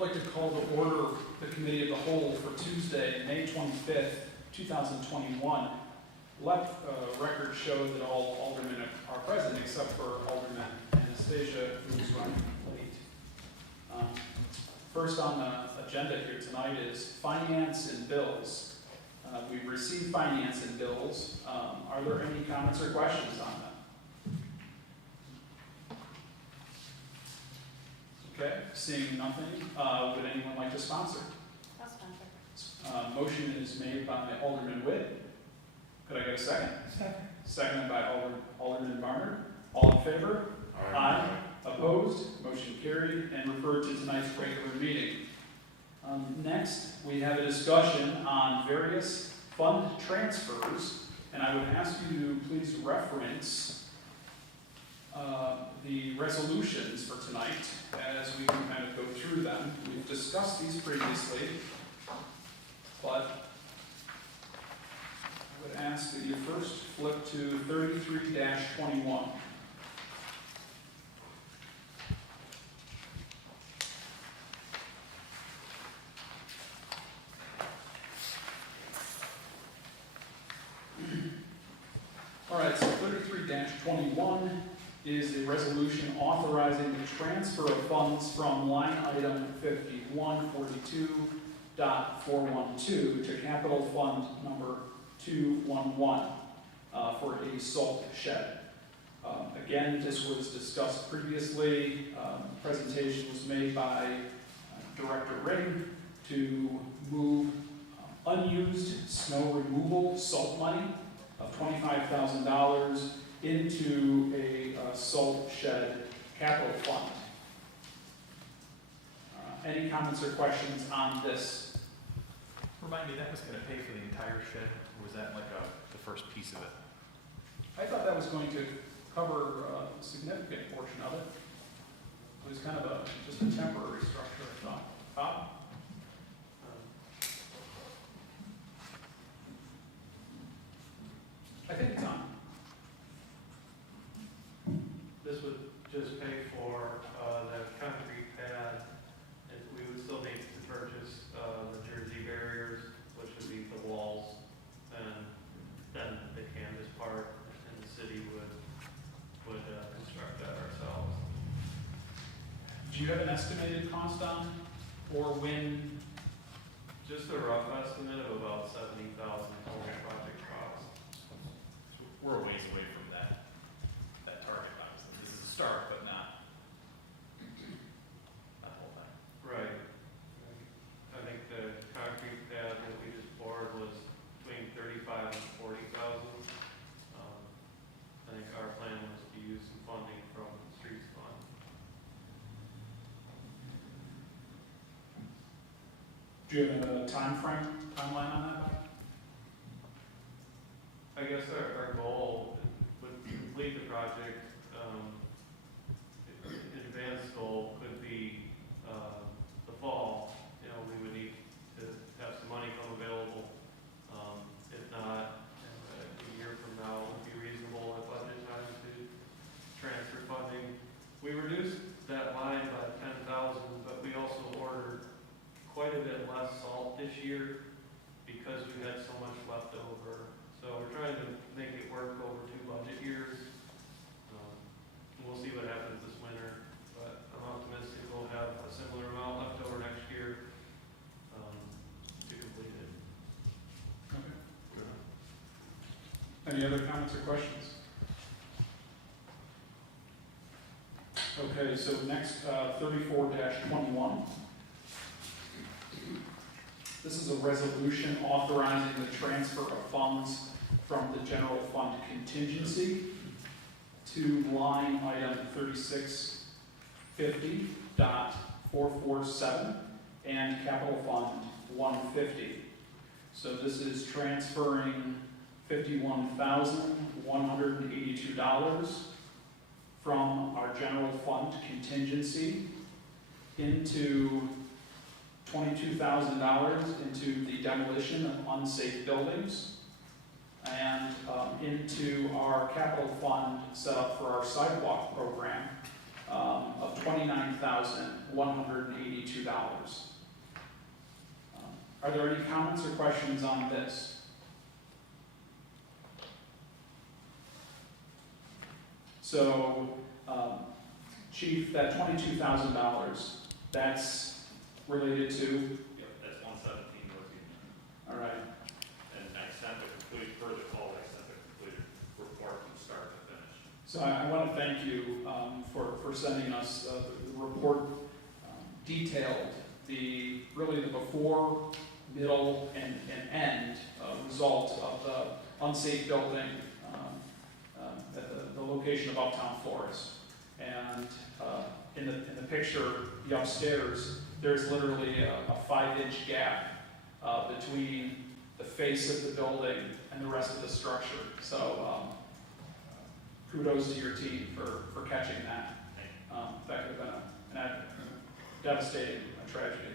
I'd like to call to order the Committee of the Whole for Tuesday, May 25th, 2021. Let record show that all aldermen are present except for Alderman Anastasia, who is running late. First on the agenda here tonight is finance and bills. We've received finance and bills. Are there any comments or questions on them? Okay, seeing nothing, would anyone like to sponsor? I'll sponsor. Motion is made by Alderman Witt. Could I get a second? Second. Seconded by Alderman Barnard. All in favor? Aye. Opposed? Motion carried and referred to tonight's regular meeting. Next, we have a discussion on various fund transfers, and I would ask you to please reference the resolutions for tonight as we can kind of go through them. We've discussed these previously, but I would ask that you first flip to 33-21. All right, so 33-21 is a resolution authorizing the transfer of funds from line item 5142.412 to capital fund number 211 for a salt shed. Again, this was discussed previously. Presentation was made by Director Ring to move unused snow removal salt money of $25,000 into a salt shed capital fund. Any comments or questions on this? Remind me, that was going to pay for the entire shed, or was that like the first piece of it? I thought that was going to cover a significant portion of it. It was kind of just a temporary structure, I thought. Bob? I think it's on. This would just pay for the concrete pad. We would still need to purchase the jersey barriers, which would be the walls, and then the canvas part, and the city would construct that ourselves. Do you have an estimated cost on or when? Just a rough estimate of about $70,000 total project cost. We're a ways away from that target, obviously. This is a start, but not that whole thing. Right. I think the concrete pad that we just poured was between $35,000 and $40,000. I think our plan was to use some funding from the streets fund. Do you have a timeline on that? I guess our goal would complete the project. An advanced goal could be the fall. You know, we would need to have some money come available. If not, a year from now would be reasonable at budget time to transfer funding. We reduced that line by $10,000, but we also ordered quite a bit less salt this year because we had so much left over. So we're trying to make it work over 2 budget years. We'll see what happens this winter, but I'm optimistic we'll have a similar amount left over next year to complete it. Okay. Any other comments or questions? Okay, so next, 34-21. This is a resolution authorizing the transfer of funds from the general fund contingency to line item 3650.447 and capital fund 150. So this is transferring $51,182 from our general fund contingency into $22,000 into the demolition of unsafe buildings and into our capital fund set up for our sidewalk program of $29,182. Are there any comments or questions on this? So, Chief, that $22,000, that's related to, Yep, that's 117 North Union. all right, And I sent the complete, per the call, I sent the completed report from start to finish. so I want to thank you for sending us the report detailed, really the before, middle, and end result of the unsafe building at the location of Uptown Florist. And in the picture, the upstairs, there's literally a 5-inch gap between the face of the building and the rest of the structure. So kudos to your team for catching that. That could have been a devastating tragedy.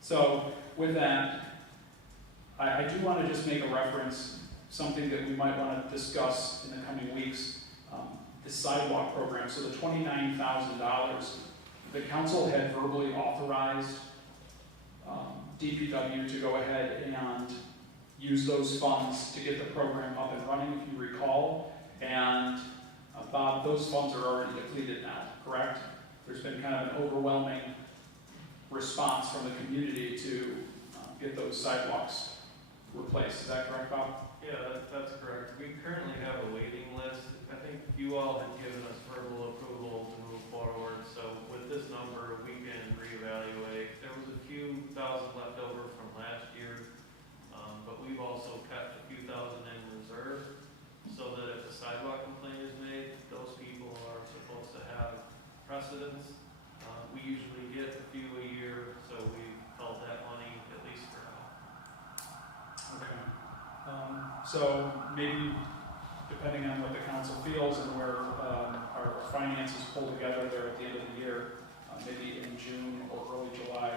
So with that, I do want to just make a reference, something that we might want to discuss in the coming weeks, the sidewalk program. So the $29,000, the council had verbally authorized DPW to go ahead and use those funds to get the program up and running, if you recall. And Bob, those funds are already depleted now, correct? There's been kind of an overwhelming response from the community to get those sidewalks replaced. Is that correct, Bob? Yeah, that's correct. We currently have a waiting list. I think you all had given us verbal approval to move forward, so with this number, we can reevaluate. There was a few thousand left over from last year, but we've also kept a few thousand in reserve, so that if a sidewalk complaint is made, those people are supposed to have precedence. We usually get a few a year, so we've held that money at least for now. Okay. So maybe, depending on what the council feels and where our finances pull together there at the end of the year, maybe in June or early July,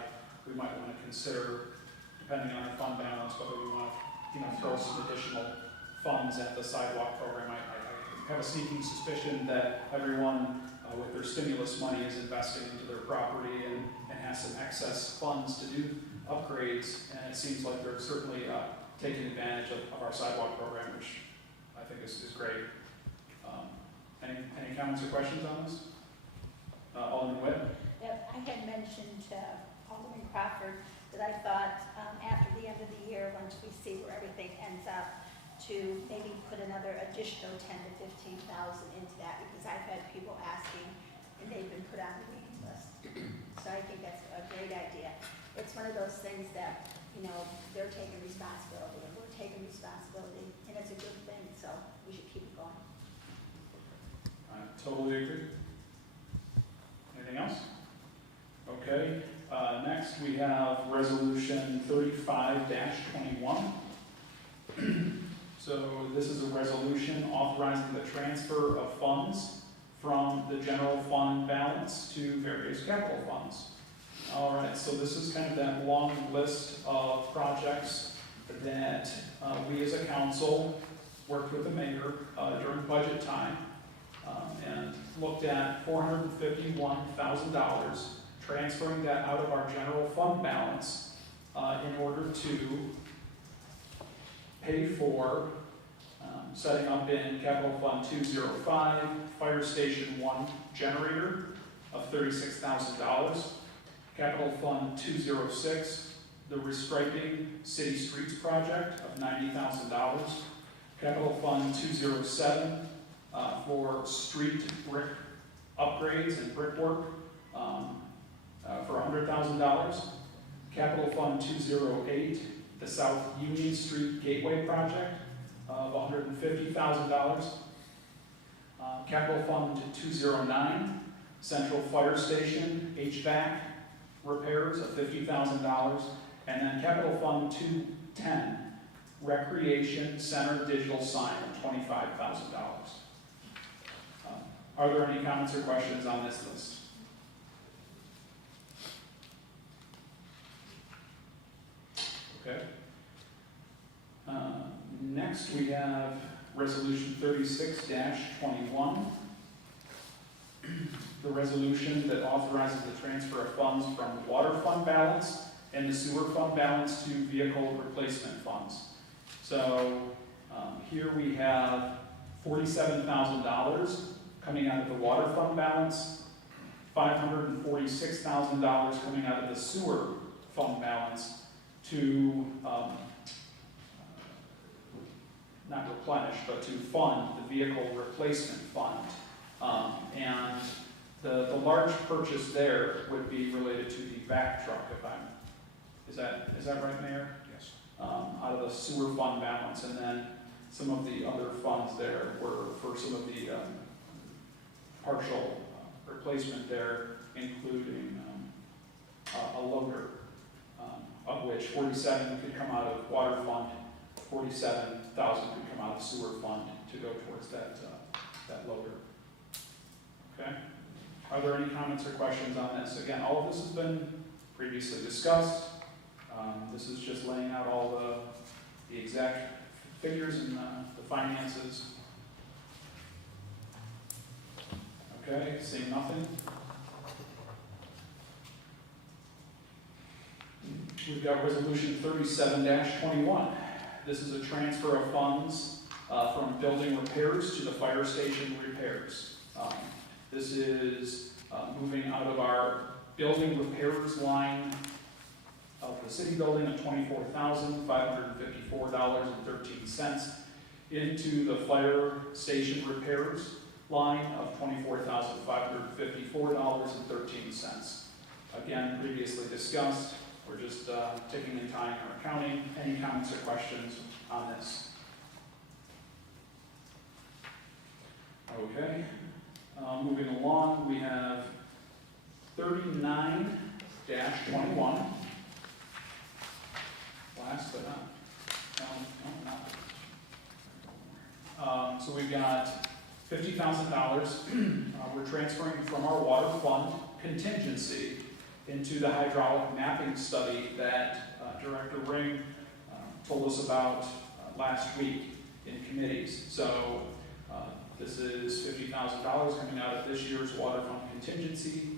we might want to consider, depending on our fund balance, whether we want to, throw some additional funds at the sidewalk program. I have a sneaking suspicion that everyone with their stimulus money is investing into their property and has some excess funds to do upgrades, and it seems like they're certainly taking advantage of our sidewalk program, which I think is great. Any comments or questions on this? Alderman Witt? Yep, I had mentioned to Alderman Crawford that I thought after the end of the year, once we see where everything ends up, to maybe put another additional 10 to 15,000 into that, because I've had people asking and they've been put on the waiting list. So I think that's a great idea. It's one of those things that, they're taking responsibility and we're taking responsibility, and it's a good thing, so we should keep it going. I totally agree. Anything else? Okay. Next, we have Resolution 35-21. So this is a resolution authorizing the transfer of funds from the general fund balance to various capital funds. All right, so this is kind of that long list of projects that we as a council worked with the mayor during budget time and looked at $451,000, transferring that out of our general fund balance in order to pay for setting up in Capital Fund 205, Fire Station 1 generator of $36,000. Capital Fund 206, the restriping city streets project of $90,000. Capital Fund 207 for street brick upgrades and brickwork for $100,000. Capital Fund 208, the South Union Street Gateway project of $150,000. Capital Fund 209, Central Fire Station HVAC repairs of $50,000. And then Capital Fund 210, Recreation Center digital sign of $25,000. Are there any comments or questions on this list? Okay. Next, we have Resolution 36-21. the resolution that authorizes the transfer of funds from the water fund balance and the sewer fund balance to vehicle replacement funds. So here we have $47,000 coming out of the water fund balance, $546,000 coming out of the sewer fund balance to not replenish, but to fund the vehicle replacement fund. And the large purchase there would be related to the vac truck, is that right, Mayor? Yes. Out of the sewer fund balance, and then some of the other funds there were for some of the partial replacement there, including a loader, of which 47 could come out of water fund, 47,000 could come out of sewer fund to go towards that loader. Okay? Are there any comments or questions on this? Again, all of this has been previously discussed. This is just laying out all the exact figures and the finances. Okay, seeing nothing. We've got resolution 37-21. This is a transfer of funds from building repairs to the fire station repairs. This is moving out of our building repairs line of the city building of $24,554.13 into the fire station repairs line of $24,554.13. Again, previously discussed. We're just taking and tying our accounting. Any comments or questions on this? Okay. Moving along, we have 39-21. Last but not. So we've got $50,000. We're transferring from our water fund contingency into the hydraulic mapping study that Director Ring told us about last week in committees. So this is $50,000 coming out of this year's water fund contingency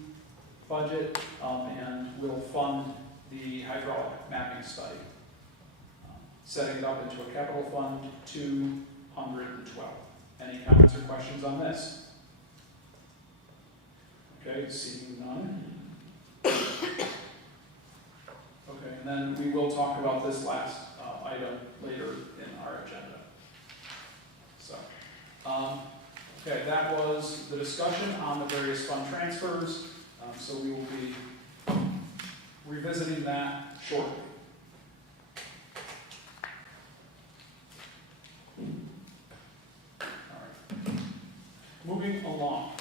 budget, and will fund the hydraulic mapping study, setting it up into a capital fund 212. Any comments or questions on this? Okay, seeing none. Okay, and then we will talk about this last item later in our agenda. So, okay, that was the discussion on the various fund transfers. So we will be revisiting that shortly. All right. Moving along.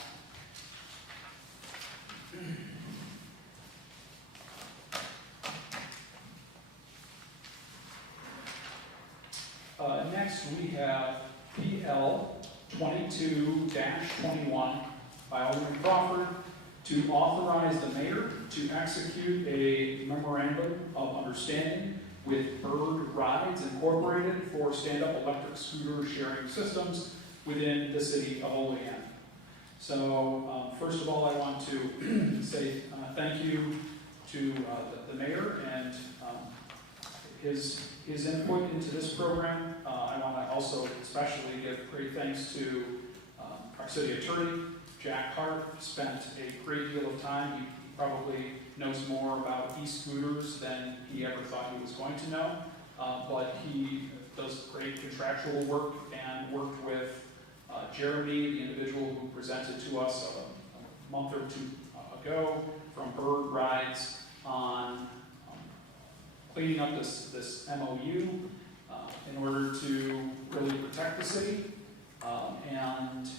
Next, we have PL 22-21 by Alderman Crawford to authorize the mayor to execute a memorandum of understanding with Bird Rides Incorporated for stand-up electric scooter sharing systems within the city of Olean. So, first of all, I want to say thank you to the mayor and his input into this program. I want to also especially give great thanks to our city attorney, Jack Hart. Spent a great deal of time. He probably knows more about e-scooters than he ever thought he was going to know, but he does great contractual work and worked with Jeremy, the individual who presented to us a month or two ago from Bird Rides on cleaning up this MOU in order to really protect the city and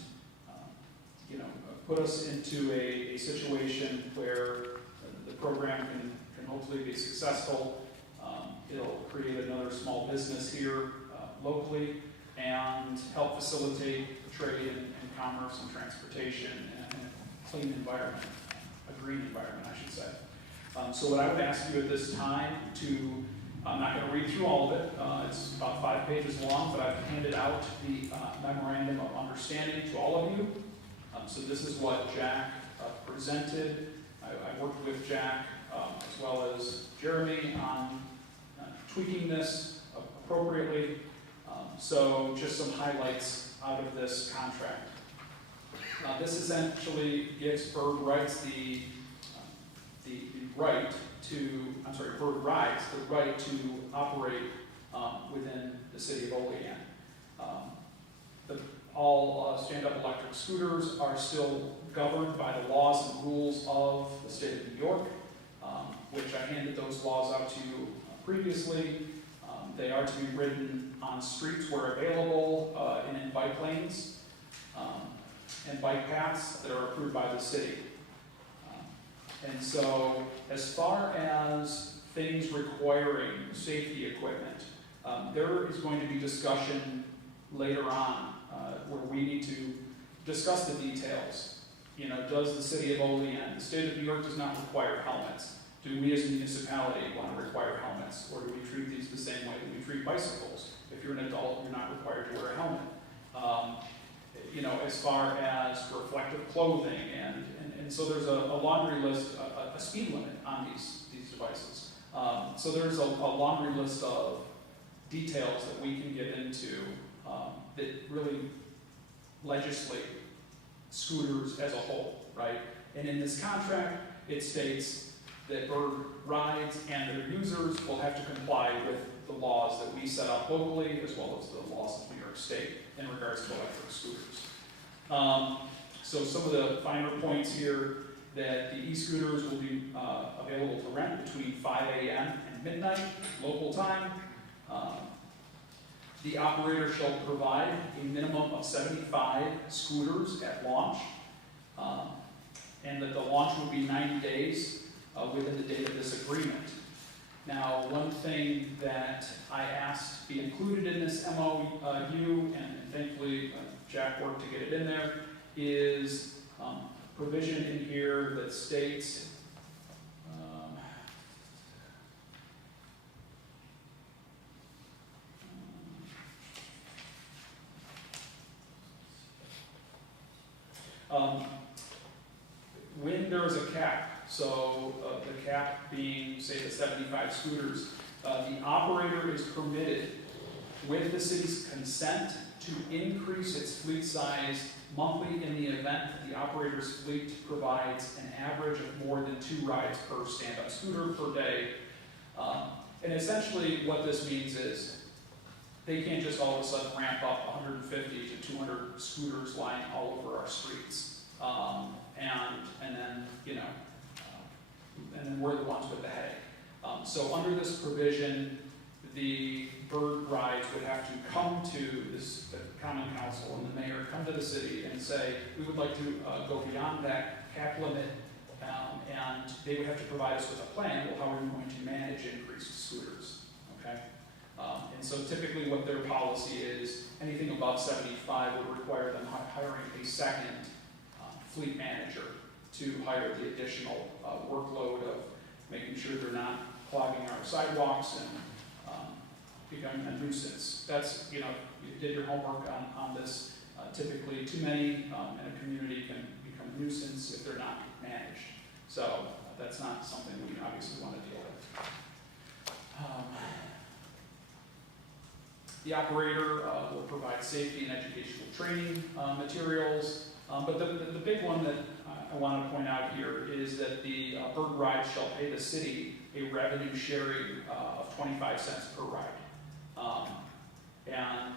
put us into a situation where the program can hopefully be successful. It'll create another small business here locally and help facilitate trade and commerce and transportation and a clean environment, a green environment, I should say. So what I would ask you at this time I'm not going to read through all of it. It's about 5 pages long, but I've handed out the memorandum of understanding to all of you. So this is what Jack presented. I worked with Jack as well as Jeremy on tweaking this appropriately. So just some highlights out of this contract. This essentially gives Bird Rights the right to, Bird Rides the right to operate within the city of Olean. All stand-up electric scooters are still governed by the laws and rules of the state of New York, which I handed those laws out to you previously. They are to be ridden on streets where available and in bike lanes and bike paths that are approved by the city. And so as far as things requiring safety equipment, there is going to be discussion later on where we need to discuss the details. You know, does the city of Olean, the state of New York does not require helmets. Do we as a municipality want to require helmets? Or do we treat these the same way that we treat bicycles? If you're an adult, you're not required to wear a helmet. You know, as far as reflective clothing, and so there's a laundry list, a speed limit on these devices. So there's a laundry list of details that we can get into that really legislate scooters as a whole, right? And in this contract, it states that Bird Rides and their users will have to comply with the laws that we set up locally, as well as the laws of New York State in regards to electric scooters. So some of the finer points here, that the e-scooters will be available to rent between 5 a.m. and midnight, local time. The operator shall provide a minimum of 75 scooters at launch, and that the launch will be 90 days within the date of this agreement. Now, one thing that I asked be included in this MOU, and thankfully Jack worked to get it in there, is provision in here that states when there is a cap, so the cap being, say, the 75 scooters, the operator is permitted, with the city's consent, to increase its fleet size monthly in the event that the operator's fleet provides an average of more than 2 rides per stand-up scooter per day. And essentially what this means is they can't just all of a sudden ramp up 150 to 200 scooters lying all over our streets. And then, you know, and then we're the ones with the headache. So under this provision, the Bird Rides would have to come to this, the Common Council and the mayor, come to the city and say, we would like to go beyond that cap limit, and they would have to provide us with a plan. Well, how are we going to manage increased scooters? Okay. And so typically what their policy is, anything above 75 would require them hiring a second fleet manager to hire the additional workload of making sure they're not clogging our sidewalks and becoming a nuisance. That's, you know, you did your homework on this. Typically, too many in a community can become a nuisance if they're not managed. So that's not something we obviously want to deal with. The operator will provide safety and educational training materials. But the big one that I want to point out here is that the Bird Ride shall pay the city a revenue sharing of 25 cents per ride. And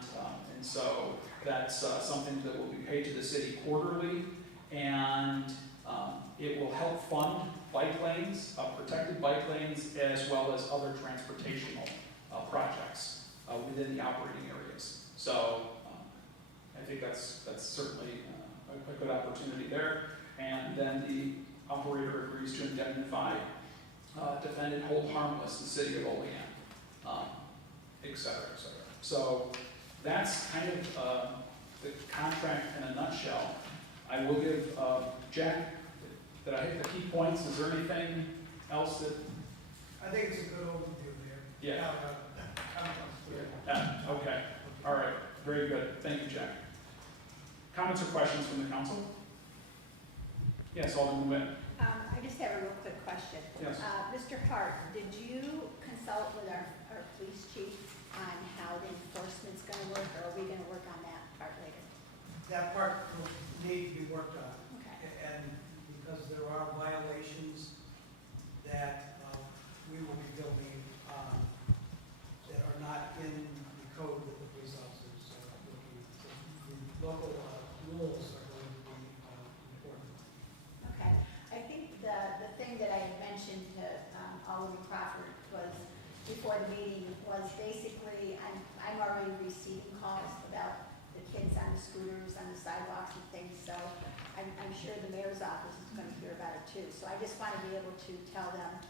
so that's something that will be paid to the city quarterly, and it will help fund bike lanes, protected bike lanes, as well as other transportational projects within the operating areas. So I think that's certainly a good opportunity there. And then the operator agrees to indemnify, defend and hold harmless the city of Olean, et cetera, et cetera. So that's kind of the contract in a nutshell. I will give Jack, did I hit the key points? Is there anything else that? I think it's a good overview there. Yeah. Okay. All right. Very good. Thank you, Jack. Comments or questions from the council? Yes, Alderman Witt. I just have a real quick question. Yes. Mr. Hart, did you consult with our police chief on how the enforcement's gonna work, or are we gonna work on that part later? That part will need to be worked on, Okay. and because there are violations that we will be building on that are not in the code that the police officers are looking at. So the local rules are going to be important. Okay. I think the thing that I had mentioned to Alderman Crawford was, before the meeting, was basically, I'm already receiving calls about the kids on the scooters, on the sidewalks and things, so I'm sure the mayor's office is gonna hear about it too. So I just wanna be able to tell them,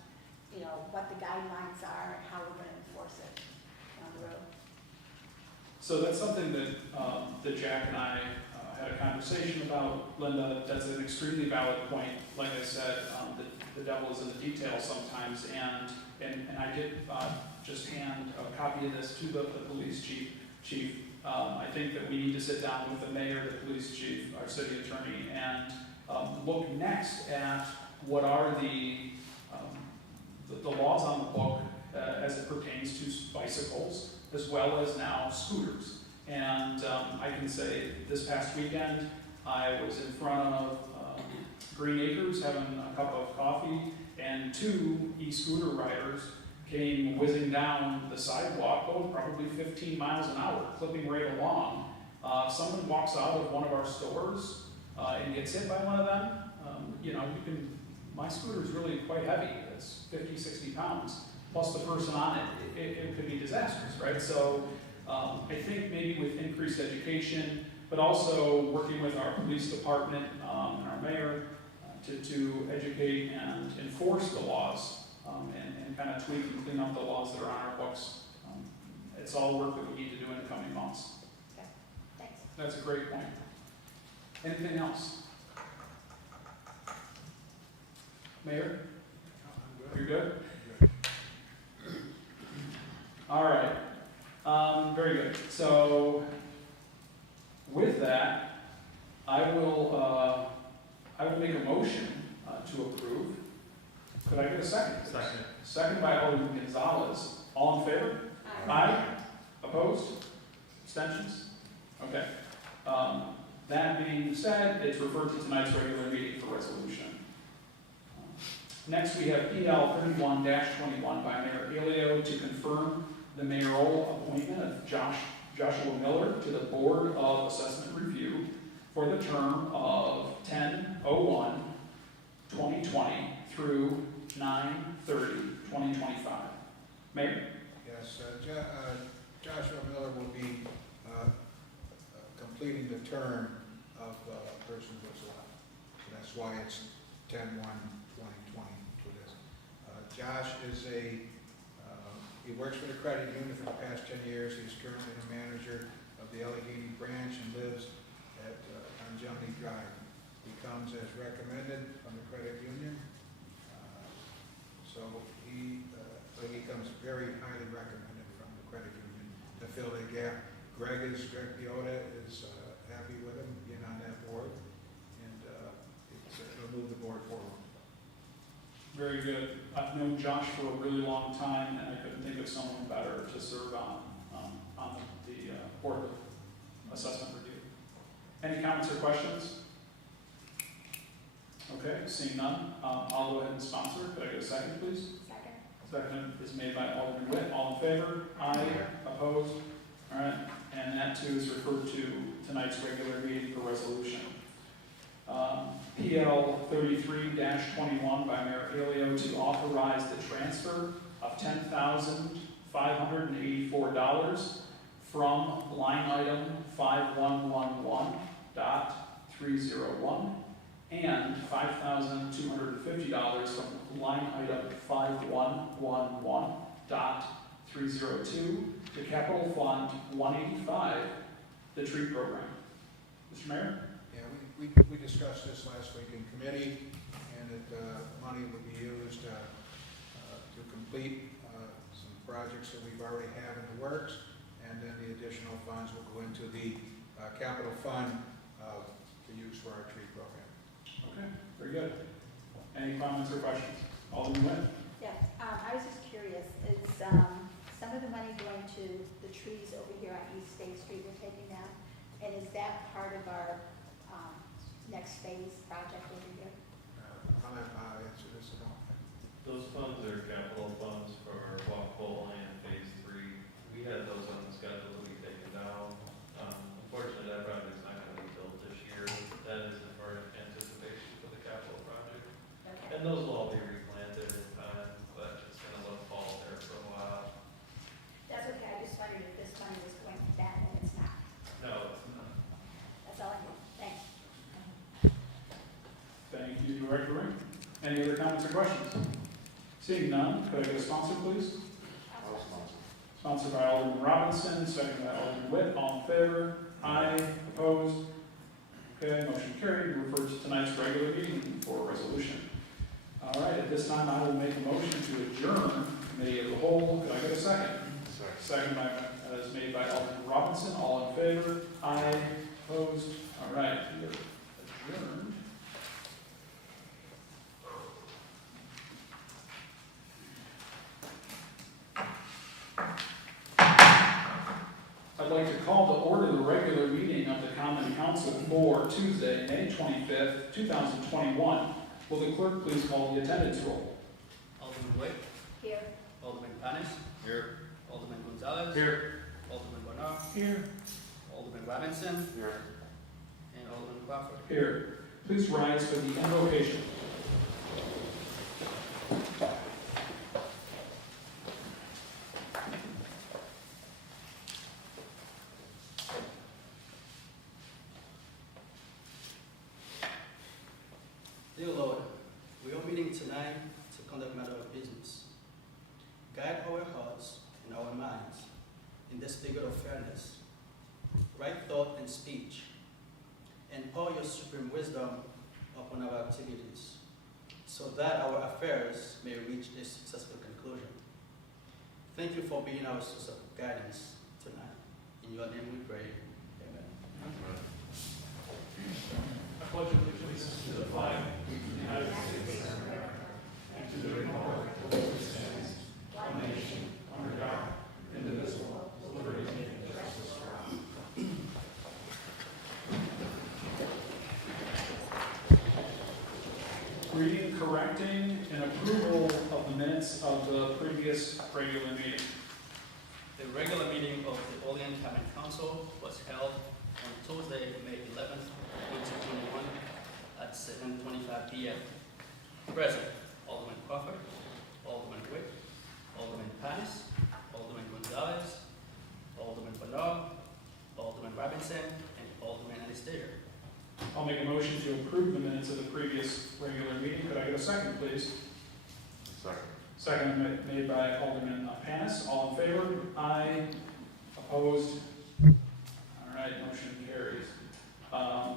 you know, what the guidelines are and how we're gonna enforce it on the road. So that's something that, that Jack and I had a conversation about, Linda. That's an extremely valid point. Like I said, the devil is in the details sometimes, and I did just hand a copy of this to the police chief. I think that we need to sit down with the mayor, the police chief, our city attorney, and look next at what are the laws on the book as it pertains to bicycles, as well as now scooters. And I can say this past weekend, I was in front of Green Acres having a cup of coffee, and 2 e-scooter riders came whizzing down the sidewalk, going probably 15 miles an hour, clipping right along. Someone walks out of one of our stores and gets hit by one of them. My scooter is really quite heavy. It's 50, 60 pounds, plus the person on it. It could be disastrous, right? So I think maybe with increased education, but also working with our police department and our mayor to educate and enforce the laws and kind of tweak and clean up the laws that are on our books. It's all work that we need to do in the coming months. Okay, thanks. That's a great point. Anything else? Mayor? You're good? All right. Very good. So with that, I will make a motion to approve. Could I get a second? Second. Second by Alderman Gonzalez. All in favor? Aye. Opposed? Abstentions? Okay. That being said, it's referred to tonight's regular meeting for resolution. Next, we have PL 31-21 by Mayor Elio to confirm the mayoral appointment of Joshua Miller to the Board of Assessment Review for the term of 10/01/2020 through 9/30/2025. Mayor? Yes, Joshua Miller will be completing the term of a person who was left. So that's why it's 10/1/2020 to this. Josh is he works for the credit union for the past 10 years. He's currently the manager of the Olean branch and lives at Contingency Drive. He comes as recommended from the credit union. So he comes very highly recommended from the credit union to fill the gap. Greg Biota is happy with him being on that board, and it'll move the board forward. Very good. I've known Josh for a really long time, and I couldn't think of someone better to serve on the Board of Assessment Review. Any comments or questions? Okay, seeing none, I'll go ahead and sponsor. Could I get a second, please? Second. Second is made by Alderman Witt. All in favor? Aye. Opposed? All right, and that too is referred to tonight's regular meeting for resolution. PL 33-21 by Mayor Elio to authorize the transfer of $10,584 from line item 5111.301 and $5,250 from line item 5111.302 to Capital Fund 185, the tree program. Mr. Mayor? Yeah, we discussed this last week in committee, and that money would be used to complete some projects that we've already have in the works, and then the additional funds will go into the capital fund for use for our tree program. Okay. Very good. Any comments or questions? Alderman Witt? Yeah, I was just curious, is some of the money going to the trees over here on East State Street we're taking down? And is that part of our next phase project over here? I'll answer this, I don't. Those funds are capital funds for Olean Phase 3. We had those on the schedule to be taken down. Unfortunately, that project's not going to be built this year. That is in our anticipation for the capital project. Okay. And those will all be replanted in time, but it's going to look fall there for a while. That's okay, I just wondered if this money was going to that, and it's not. No, it's not. That's all I need, thanks. Thank you, Director Ring. Any other comments or questions? Seeing none, could I get a sponsor, please? Sponsored by Alderman Robinson, second by Alderman Witt. All in favor? Aye. Opposed? Okay, motion carried. Refer to tonight's regular meeting for resolution. All right, at this time, I will make a motion to adjourn committee of the whole. Could I get a second? Second by, as made by Alderman Robinson. All in favor? Aye. Opposed? All right, we are adjourned. I'd like to call to order the regular meeting of the Common Council for Tuesday, May 25th, 2021. Will the clerk please call the attendance roll? Alderman Witt, Here. Alderman Panis. Here. Alderman Gonzalez. Here. Alderman Bernard. Here. Alderman Robinson. Here. And Alderman Crawford. Here. Please rise for the invocation. Dear Lord, we are meeting tonight to conduct matter of business. Guide our hearts and our minds in the spirit of fairness, right thought and speech, and pour your supreme wisdom upon our activities, so that our affairs may reach a successful conclusion. Thank you for being our source of guidance tonight. In your name we pray. Amen. I pledge allegiance to the flag of the United States of America and to the republic for which it stands, one nation, under God, indivisible, with liberty and justice for all. Reading, correcting, and approval of the minutes of the previous regular meeting. The regular meeting of the Olean Common Council was held on Tuesday, May 11th, 2021 at 7:25 p.m. Present, Alderman Crawford, Alderman Witt, Alderman Panis, Alderman Gonzalez, Alderman Bernard, Alderman Robinson, and Alderman Anastasia. I'll make a motion to approve the minutes of the previous regular meeting. Could I get a second, please? Second. Second made by Alderman Panis. All in favor? Aye. Opposed? All right, motion carries. How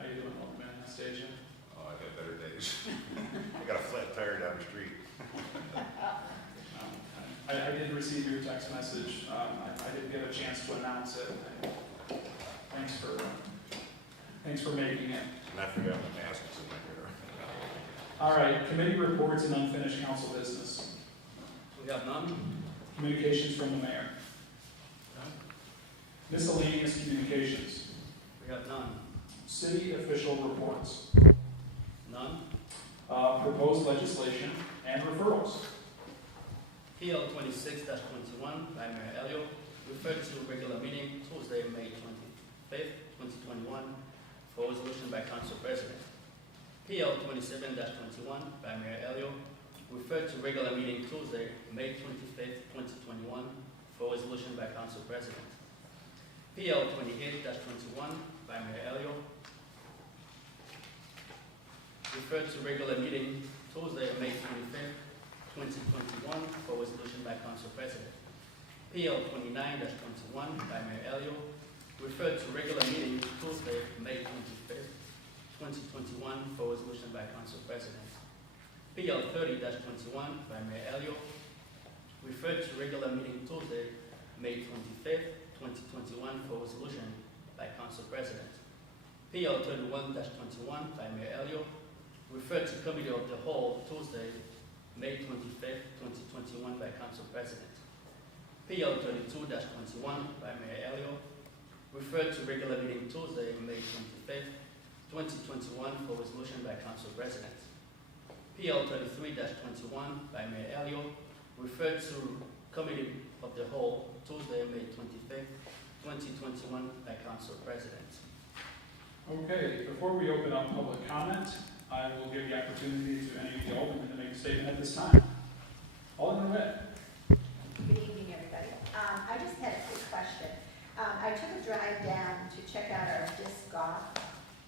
you doing, Alderman Anastasia? Oh, I got better days. I got a flat tire down the street. I did receive your text message. I didn't get a chance to announce it. Thanks for making it. And I forgot my mask was in my hair. All right, committee reports and unfinished council business. We have none. Communications from the mayor. None. Miscellaneous communications. We have none. City official reports. None. Proposed legislation and referrals. PL 26-21 by Mayor Elliott, referred to regular meeting Tuesday, May 25th, 2021, for resolution by Council President. PL 27-21 by Mayor Elliott, referred to regular meeting Tuesday, May 25th, 2021, for resolution by Council President. PL 28-21 by Mayor Elliott, referred to regular meeting Tuesday, May 25th, 2021, for resolution by Council President. PL 29-21 by Mayor Elliott, referred to regular meeting Tuesday, May 25th, 2021, for resolution by Council President. PL 30-21 by Mayor Elliott, referred to regular meeting Tuesday, May 25th, 2021, for resolution by Council President. PL 31-21 by Mayor Elliott, referred to Committee of the Whole Tuesday, May 25th, 2021 by Council President. PL 32-21 by Mayor Elliott, referred to regular meeting Tuesday, May 25th, 2021 for resolution by Council President. PL 33-21 by Mayor Elliott, referred to Committee of the Whole Tuesday, May 25th, 2021 by Council President. Okay, before we open up public comment, I will give the opportunity to any of the aldermen to make a statement at this time. Alderman Witt. Good evening, everybody. I just had a quick question. I took a drive down to check out our disc golf,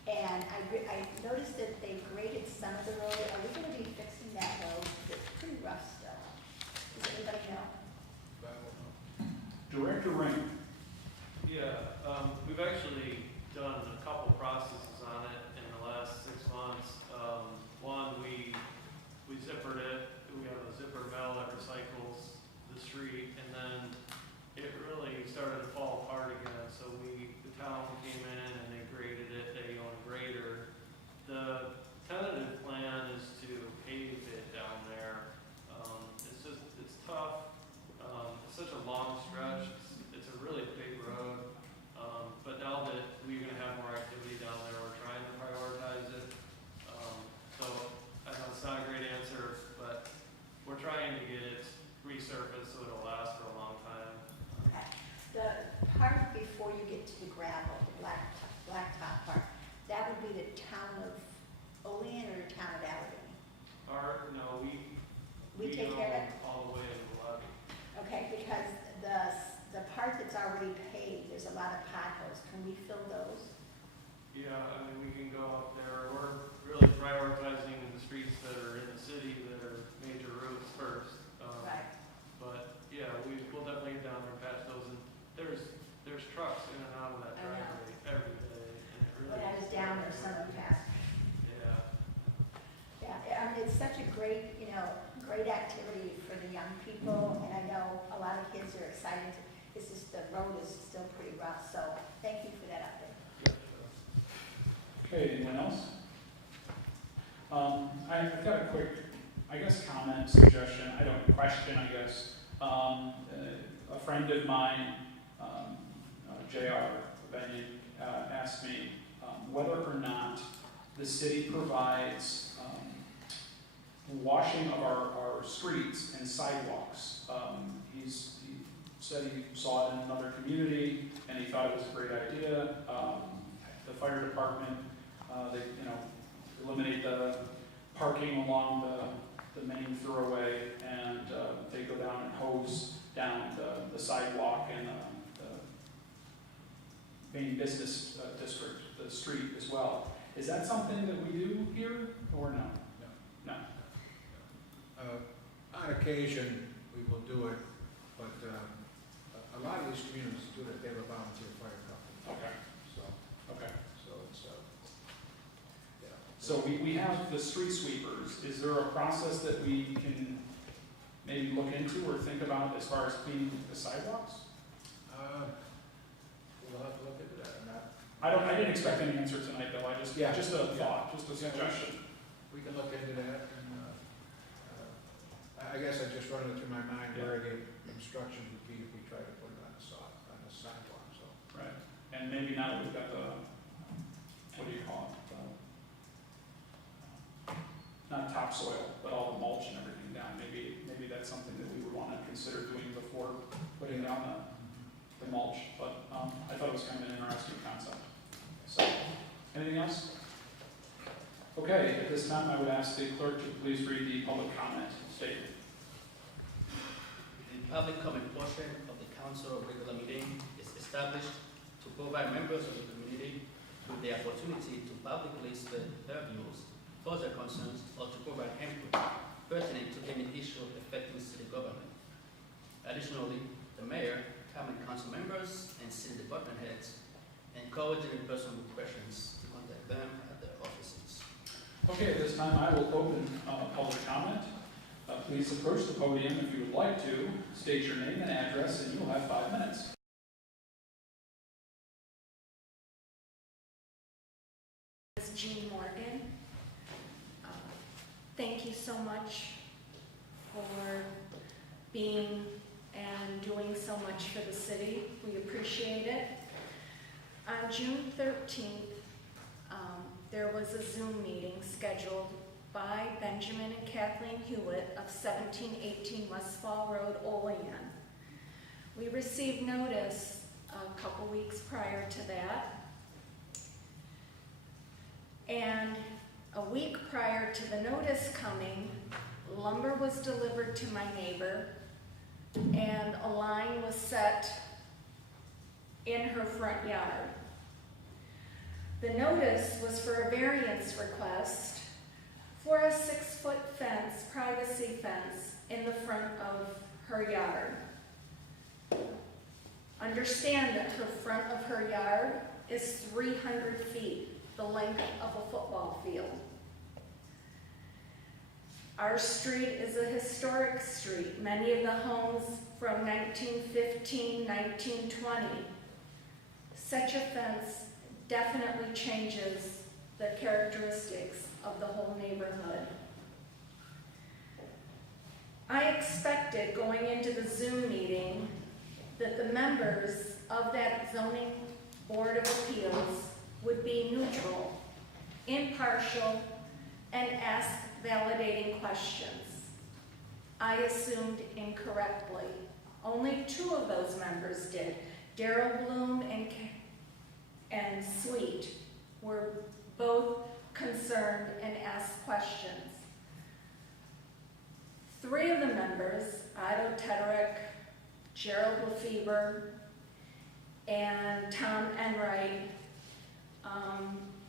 and I noticed that they graded some of the road. Are we going to be fixing that road? It's pretty rough still. Does anybody know? Director Ring. Yeah, we've actually done a couple processes on it in the last 6 months. One, we zippered it. We have a zipper mill that recycles the street, and then it really started to fall apart again. So the town came in and they graded it. They own a grader. The tentative plan is to pave it down there. It's tough. It's such a long stretch. It's a really big road. But now that we're going to have more activity down there, we're trying to prioritize it. So I know it's not a great answer, but we're trying to get it resurfaced so it'll last for a long time. Okay. The part before you get to the gravel, the blacktop part, that would be the town of Olean or the town of Allegheny? No, We take go care of it? all the way to the levee. Okay, because the part that's already paved, there's a lot of potholes. Can we fill those? Yeah, I mean, we can go up there. We're really prioritizing the streets that are in the city that are major roads first. Right. But yeah, we'll definitely get down there and patch those. And there's trucks in and out of that I know. driveway every day, and it really. When I was down there, someone passed. Yeah. Yeah, I mean, it's such a great, great activity for the young people, and I know a lot of kids are excited. It's just the road is still pretty rough, so thank you for that update. Okay, anyone else? I've got a quick, comment, suggestion. I don't question, a friend of mine, J.R. Benyon, asked me whether or not the city provides washing of our streets and sidewalks. He said he saw it in another community and he thought it was a great idea. The fire department, they eliminate the parking along the main thoroughway, and they go down and hose down the sidewalk and the main business district, the street as well. Is that something that we do here or no? No. On occasion, we will do it, but a lot of these communities do it. They have a volunteer fire company. Okay. Okay. So it's, yeah. So we have the street sweepers. Is there a process that we can maybe look into or think about as far as cleaning the sidewalks? We'll have to look into that. I didn't expect any answer tonight, though. Just a thought, just a suggestion. We can look into that, and I guess I just run it through my mind where the instructions would be if we try to put it on the sidewalk, so. Right. And maybe now that we've got the, what do you call it? Not topsoil, but all the mulch and everything down. Maybe that's something that we would want to consider doing before putting down the mulch. But I thought it was kind of an interesting concept. So, anything else? Okay, at this time I would ask the clerk to please read the public comment statement. The public comment portion of the council regular meeting is established to provide members of the community with the opportunity to publicly state their views, further concerns, or to provide input pertinent to any issue affecting city government. Additionally, the mayor, common council members, and city department heads encourage any person with questions to contact them at their offices. Okay, at this time I will open public comment. Please approach the podium if you would like to. State your name and address, and you'll have 5 minutes. is Jean Morgan. Thank you so much for being and doing so much for the city. We appreciate it. On June 13th, there was a Zoom meeting scheduled by Benjamin and Kathleen Hewitt of 1718 West Fall Road, Olean. We received notice a couple weeks prior to that, and a week prior to the notice coming, lumber was delivered to my neighbor and a line was set in her front yard. The notice was for a variance request for a 6-foot fence, privacy fence, in the front of her yard. Understand that the front of her yard is 300 feet, the length of a football field. Our street is a historic street. Many of the homes from 1915, 1920. Such a fence definitely changes the characteristics of the whole neighborhood. I expected going into the Zoom meeting that the members of that zoning board of appeals would be neutral, impartial, and ask validating questions. I assumed incorrectly. Only 2 of those members did. Daryl Bloom and Sweet were both concerned and asked questions. 3 of the members, Otto Tederick, Gerald Lefebvre, and Tom Enright,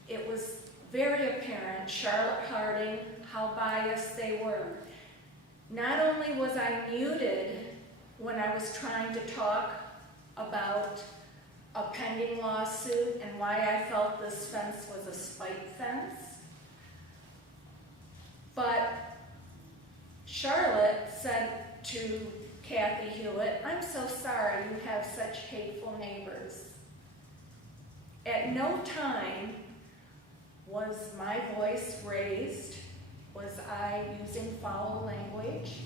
it was very apparent, Charlotte Harding, how biased they were. Not only was I muted when I was trying to talk about a pending lawsuit and why I felt this fence was a spite fence, but Charlotte said to Kathy Hewitt, "I'm so sorry you have such hateful neighbors." At no time was my voice raised, was I using foul language,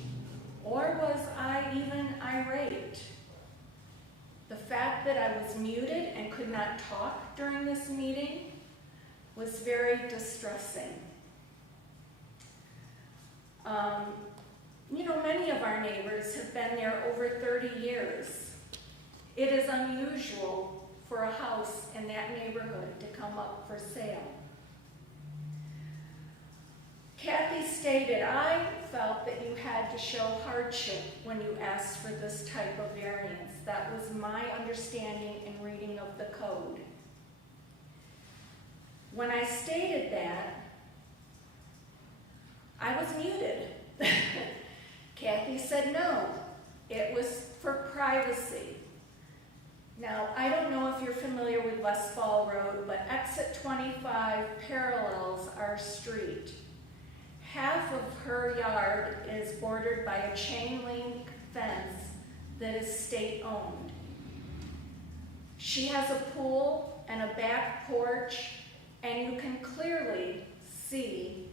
or was I even irate. The fact that I was muted and could not talk during this meeting was very distressing. You know, many of our neighbors have been there over 30 years. It is unusual for a house in that neighborhood to come up for sale. Kathy stated, "I felt that you had to show hardship when you asked for this type of variance. That was my understanding and reading of the code." When I stated that, I was muted. Kathy said no, it was for privacy. Now, I don't know if you're familiar with West Fall Road, but exit 25 parallels our street. Half of her yard is bordered by a chain link fence that is state-owned. She has a pool and a back porch, and you can clearly see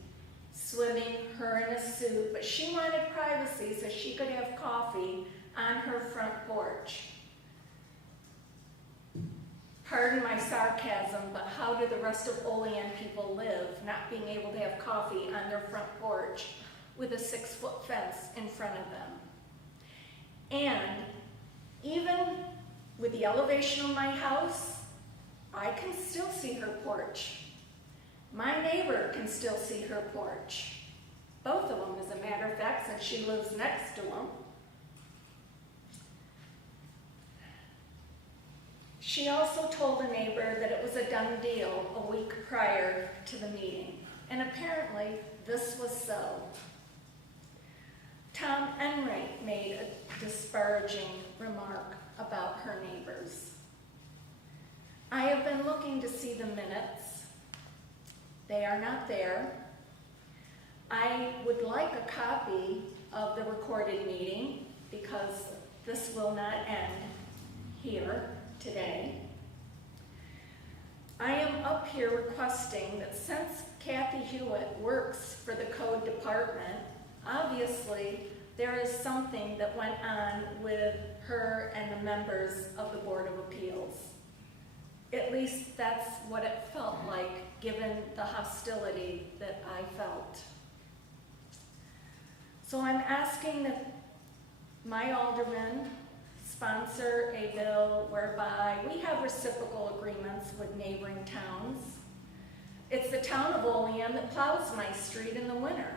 swimming her in a suit, but she wanted privacy so she could have coffee on her front porch. Pardon my sarcasm, but how do the rest of Olean people live, not being able to have coffee on their front porch with a 6-foot fence in front of them? And even with the elevation of my house, I can still see her porch. My neighbor can still see her porch. Both of them, as a matter of fact, since she lives next to them. She also told a neighbor that it was a done deal a week prior to the meeting, and apparently this was so. Tom Enright made a disparaging remark about her neighbors. I have been looking to see the minutes. They are not there. I would like a copy of the recorded meeting because this will not end here today. I am up up here requesting that since Kathy Hewitt works for the code department, obviously there is something that went on with her and the members of the Board of Appeals. At least that's what it felt like, given the hostility that I felt. So I'm asking that my aldermen sponsor a bill whereby we have reciprocal agreements with neighboring towns. It's the town of Olean that plows my street in the winter.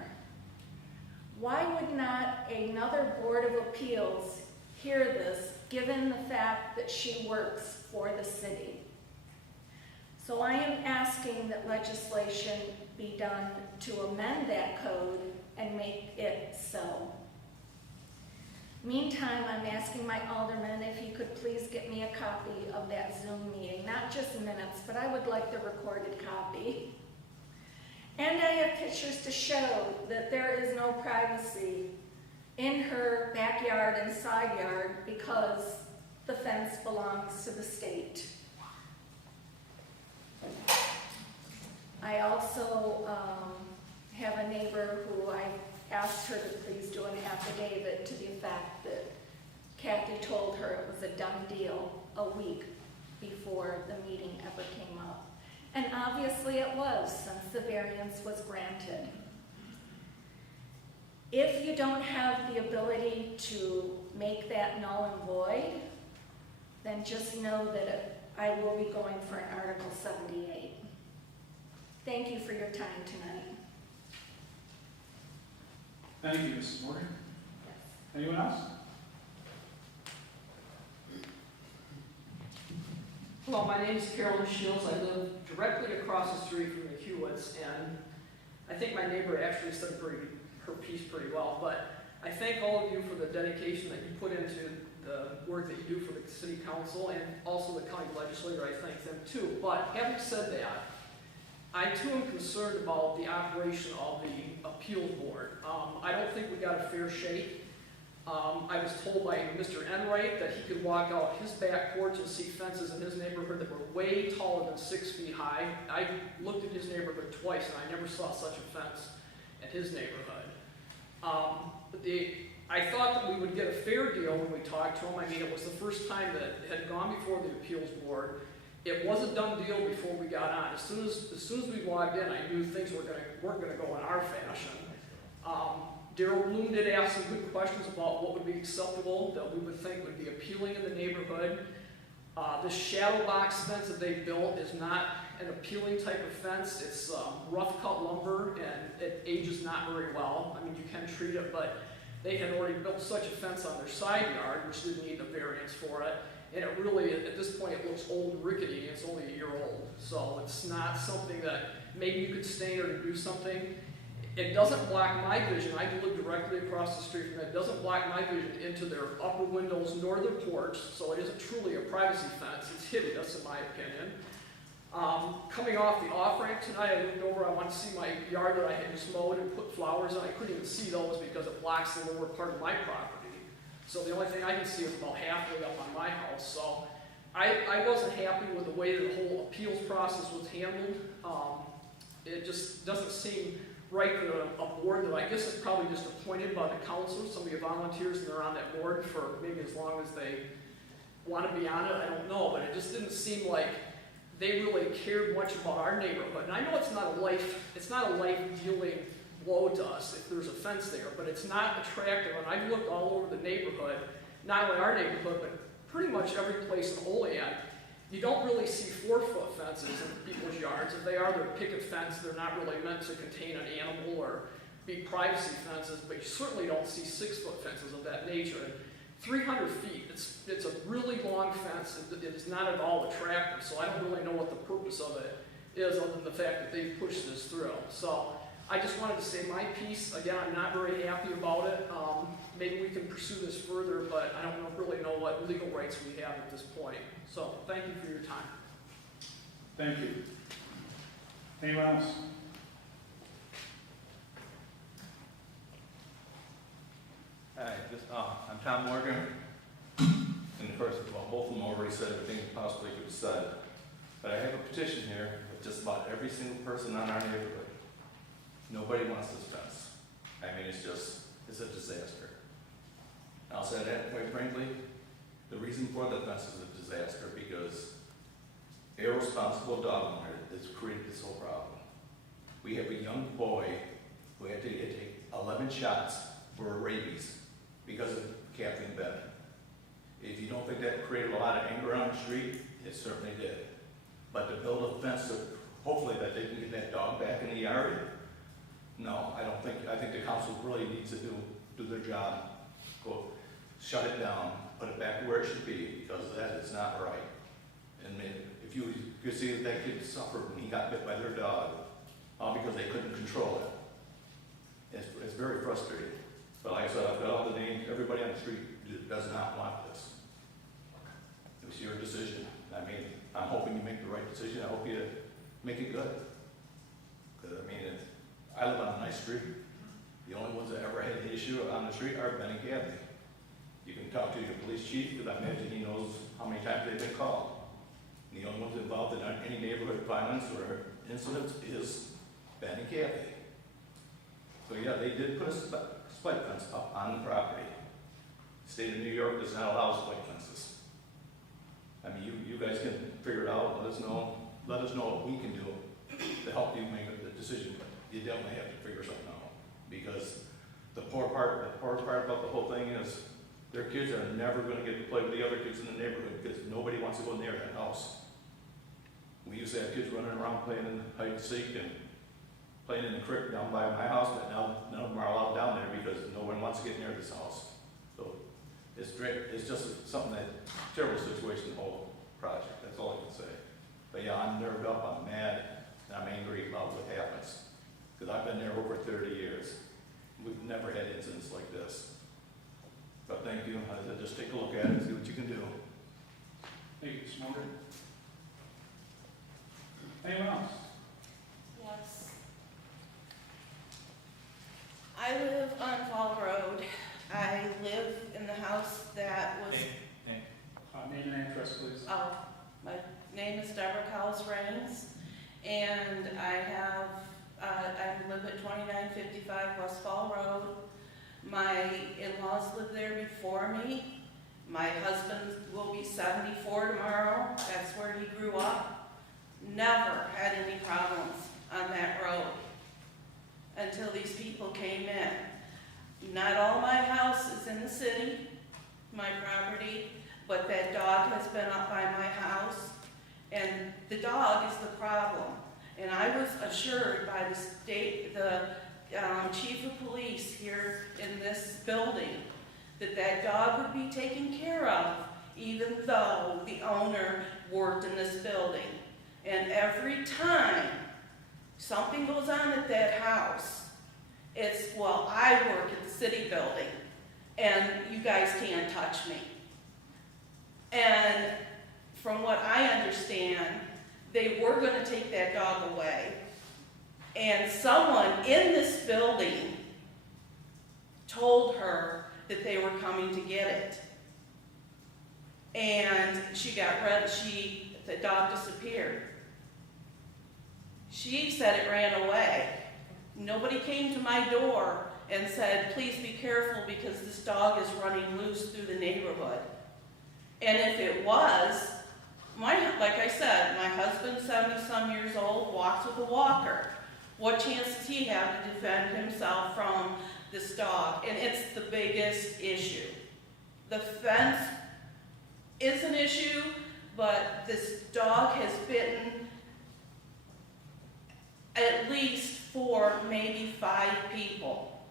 Why would not another Board of Appeals hear this, given the fact that she works for the city? So I am asking that legislation be done to amend that code and make it so. Meantime, I'm asking my alderman if he could please get me a copy of that Zoom meeting, not just minutes, but I would like the recorded copy. And I have pictures to show that there is no privacy in her backyard and side yard because the fence belongs to the state. I also have a neighbor who I asked her to please do an affidavit to the effect that Kathy told her it was a done deal a week before the meeting ever came up. And obviously it was, since the variance was granted. If you don't have the ability to make that null and void, then just know that I will be going for an Article 78. Thank you for your time tonight. Thank you, Mrs. Morgan. Anyone else? Hello, my name is Carolyn Shields. I live directly across the street from the Hewitts, and I think my neighbor actually said her piece pretty well, but I thank all of you for the dedication that you put into the work that you do for the city council and also the county legislature. I thank them too. But having said that, I too am concerned about the operation of the appeals board. I don't think we got a fair shake. I was told by Mr. Enright that he could walk out his back porch and see fences in his neighborhood that were way taller than 6 feet high. I looked at his neighborhood twice and I never saw such a fence in his neighborhood. I thought that we would get a fair deal when we talked to him. I mean, it was the first time that it had gone before the appeals board. It was a done deal before we got on. As soon as we logged in, I knew things weren't going to go in our fashion. Daryl Bloom did ask some good questions about what would be acceptable, that we would think would be appealing in the neighborhood. The shadow box fence that they built is not an appealing type of fence. It's rough cut lumber and it ages not very well. I mean, you can treat it, but they had already built such a fence on their side yard, which didn't need a variance for it. And it really, at this point, it looks old and rickety, and it's only a year old. So it's not something that maybe you could stain or do something. It doesn't block my vision. I live directly across the street from it. It doesn't block my vision into their upper windows nor their porch, so it isn't truly a privacy fence. It's hideous, in my opinion. Coming off the off-ramp tonight, I looked over, I wanted to see my yard that I had just mowed and put flowers in. I couldn't even see those because it blocks the lower part of my property. So the only thing I can see is about halfway up on my house. So I wasn't happy with the way the whole appeals process was handled. It just doesn't seem right that a board that I guess is probably just appointed by the council, somebody volunteers and they're on that board for maybe as long as they want to be on it, I don't know, but it just didn't seem like they really cared much about our neighborhood. And I know it's not a life-dealing blow to us if there's a fence there, but it's not attractive. And I've looked all over the neighborhood, not only our neighborhood, but pretty much every place in Olean. You don't really see 4-foot fences in people's yards. If they are, they're picket fence. They're not really meant to contain an animal or be privacy fences, but you certainly don't see 6-foot fences of that nature. And 300 feet, it's a really long fence. It is not at all attractive, so I don't really know what the purpose of it is other than the fact that they pushed this through. So I just wanted to say my piece. Again, I'm not very happy about it. Maybe we can pursue this further, but I don't really know what legal rights we have at this point. So thank you for your time. Thank you. Anyone else? Hi, I'm Tom Morgan. And first of all, both of them already said everything possibly could be said. But I have a petition here with just about every single person on our neighborhood. Nobody wants this fence. I mean, it's a disaster. I'll say that quite frankly, the reason for the fence is a disaster because irresponsible dog owner has created this whole problem. We have a young boy who had to take 11 shots for rabies because of Kathleen Bennett. If you don't think that created a lot of anger on the street, it certainly did. But to build a fence, hopefully that they can get that dog back in the yard, no, I don't think, I think the council really needs to do their job. Go shut it down, put it back where it should be, because that is not right. And if you could see that kid suffered when he got bit by their dog, all because they couldn't control it. It's very frustrating. But like I said, I've got all the names, everybody on the street does not want this. It was your decision. I mean, I'm hoping you make the right decision. I hope you make it good. Because, I mean, I live on a nice street. The only ones that ever had an issue on the street are Ben and Kathy. You can talk to your police chief, because I imagine he knows how many times they've been called. And the only ones involved in any neighborhood violence or incidents is Ben and Kathy. So yeah, they did put a spike fence up on the property. The state of New York does not allow spike fences. I mean, you guys can figure it out, let us know what we can do to help you make the decision, but you definitely have to figure something out. Because the poor part about the whole thing is their kids are never gonna get to play with the other kids in the neighborhood because nobody wants to go near that house. We used to have kids running around playing in hide and seek and playing in the creek down by my house, but now none of them are allowed down there because no one wants to get near this house. So it's great. It's just something that terrible situation, the whole project. That's all I can say. But yeah, I'm nerved up. I'm mad. And I'm angry about what happens because I've been there over 30 years. We've never had incidents like this. But thank you. Just take a look at it and see what you can do. Thank you, Mr. Morgan. Anyone else? Yes. I live on Fall Road. I live in the house that was, Name and address, please. my name is Deborah Cowles Rains, and I live at 2955 West Fall Road. My in-laws lived there before me. My husband will be 74 tomorrow. That's where he grew up. Never had any problems on that road until these people came in. Not all my house is in the city, my property, but that dog has been up by my house, and the dog is the problem. And I was assured by the chief of police here in this building that dog would be taken care of, even though the owner worked in this building. And every time something goes on at that house, it's, well, I work at the city building, and you guys can't touch me. And from what I understand, they were going to take that dog away, and someone in this building told her that they were coming to get it. And the dog disappeared. She said it ran away. Nobody came to my door and said, please be careful because this dog is running loose through the neighborhood. And if it was, like I said, my husband's 70-some years old, walks with a walker. What chance does he have to defend himself from this dog? And it's the biggest issue. The fence is an issue, but this dog has bitten at least 4, maybe 5 people.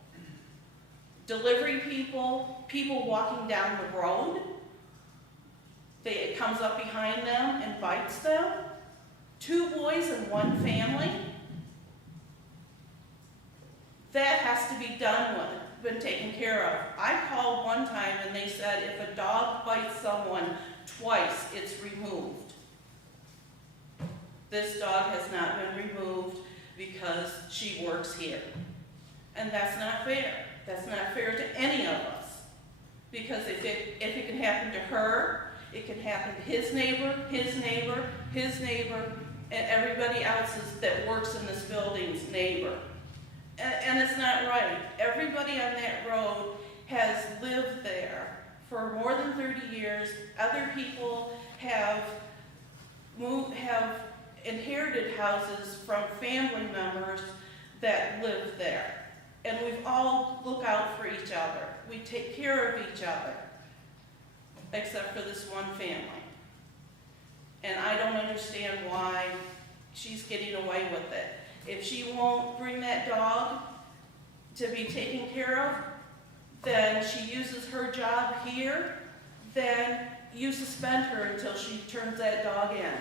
Delivery people, people walking down the road. It comes up behind them and bites them. 2 boys and 1 family. That has to be done with, been taken care of. I called one time and they said if a dog bites someone twice, it's removed. This dog has not been removed because she works here. And that's not fair. That's not fair to any of us. Because if it can happen to her, it can happen to his neighbor, his neighbor, his neighbor, and everybody else's that works in this building's neighbor. And it's not right. Everybody on that road has lived there for more than 30 years. Other people have inherited houses from family members that live there. And we've all look out for each other. We take care of each other, except for this one family. And I don't understand why she's getting away with it. If she won't bring that dog to be taken care of, then she uses her job here, then you suspend her until she turns that dog in.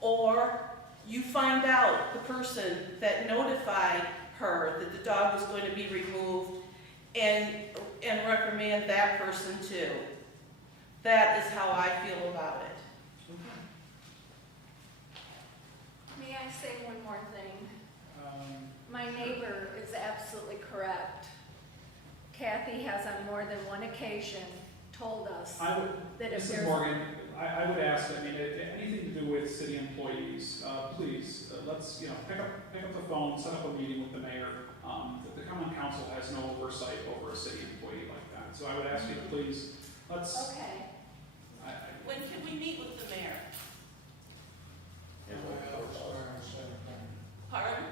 Or you find out the person that notified her that the dog was going to be removed and reprimand that person too. That is how I feel about it. May I say one more thing? My neighbor is absolutely correct. Kathy has on more than one occasion told us I would, that if Mrs. there's... Morgan, I would ask, I mean, anything to do with city employees, please, let's, pick up the phone, set up a meeting with the mayor. The common council has no oversight over a city employee like that. So I would ask you to please, let's, Okay. When can we meet with the mayor? Pardon?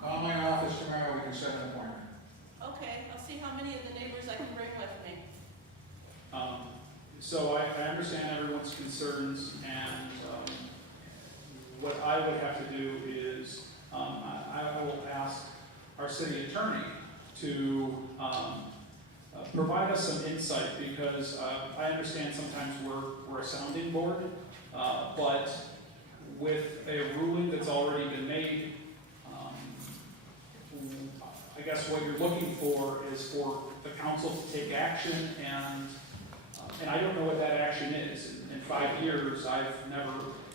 Call my office tomorrow, we can set an appointment. Okay, I'll see how many of the neighbors I can bring with me. So I understand everyone's concerns, and what I would have to do is, I will ask our city attorney to provide us some insight, because I understand sometimes we're a sounding board, but with a ruling that's already been made, I guess what you're looking for is for the council to take action, and I don't know what that action is. In 5 years, I've never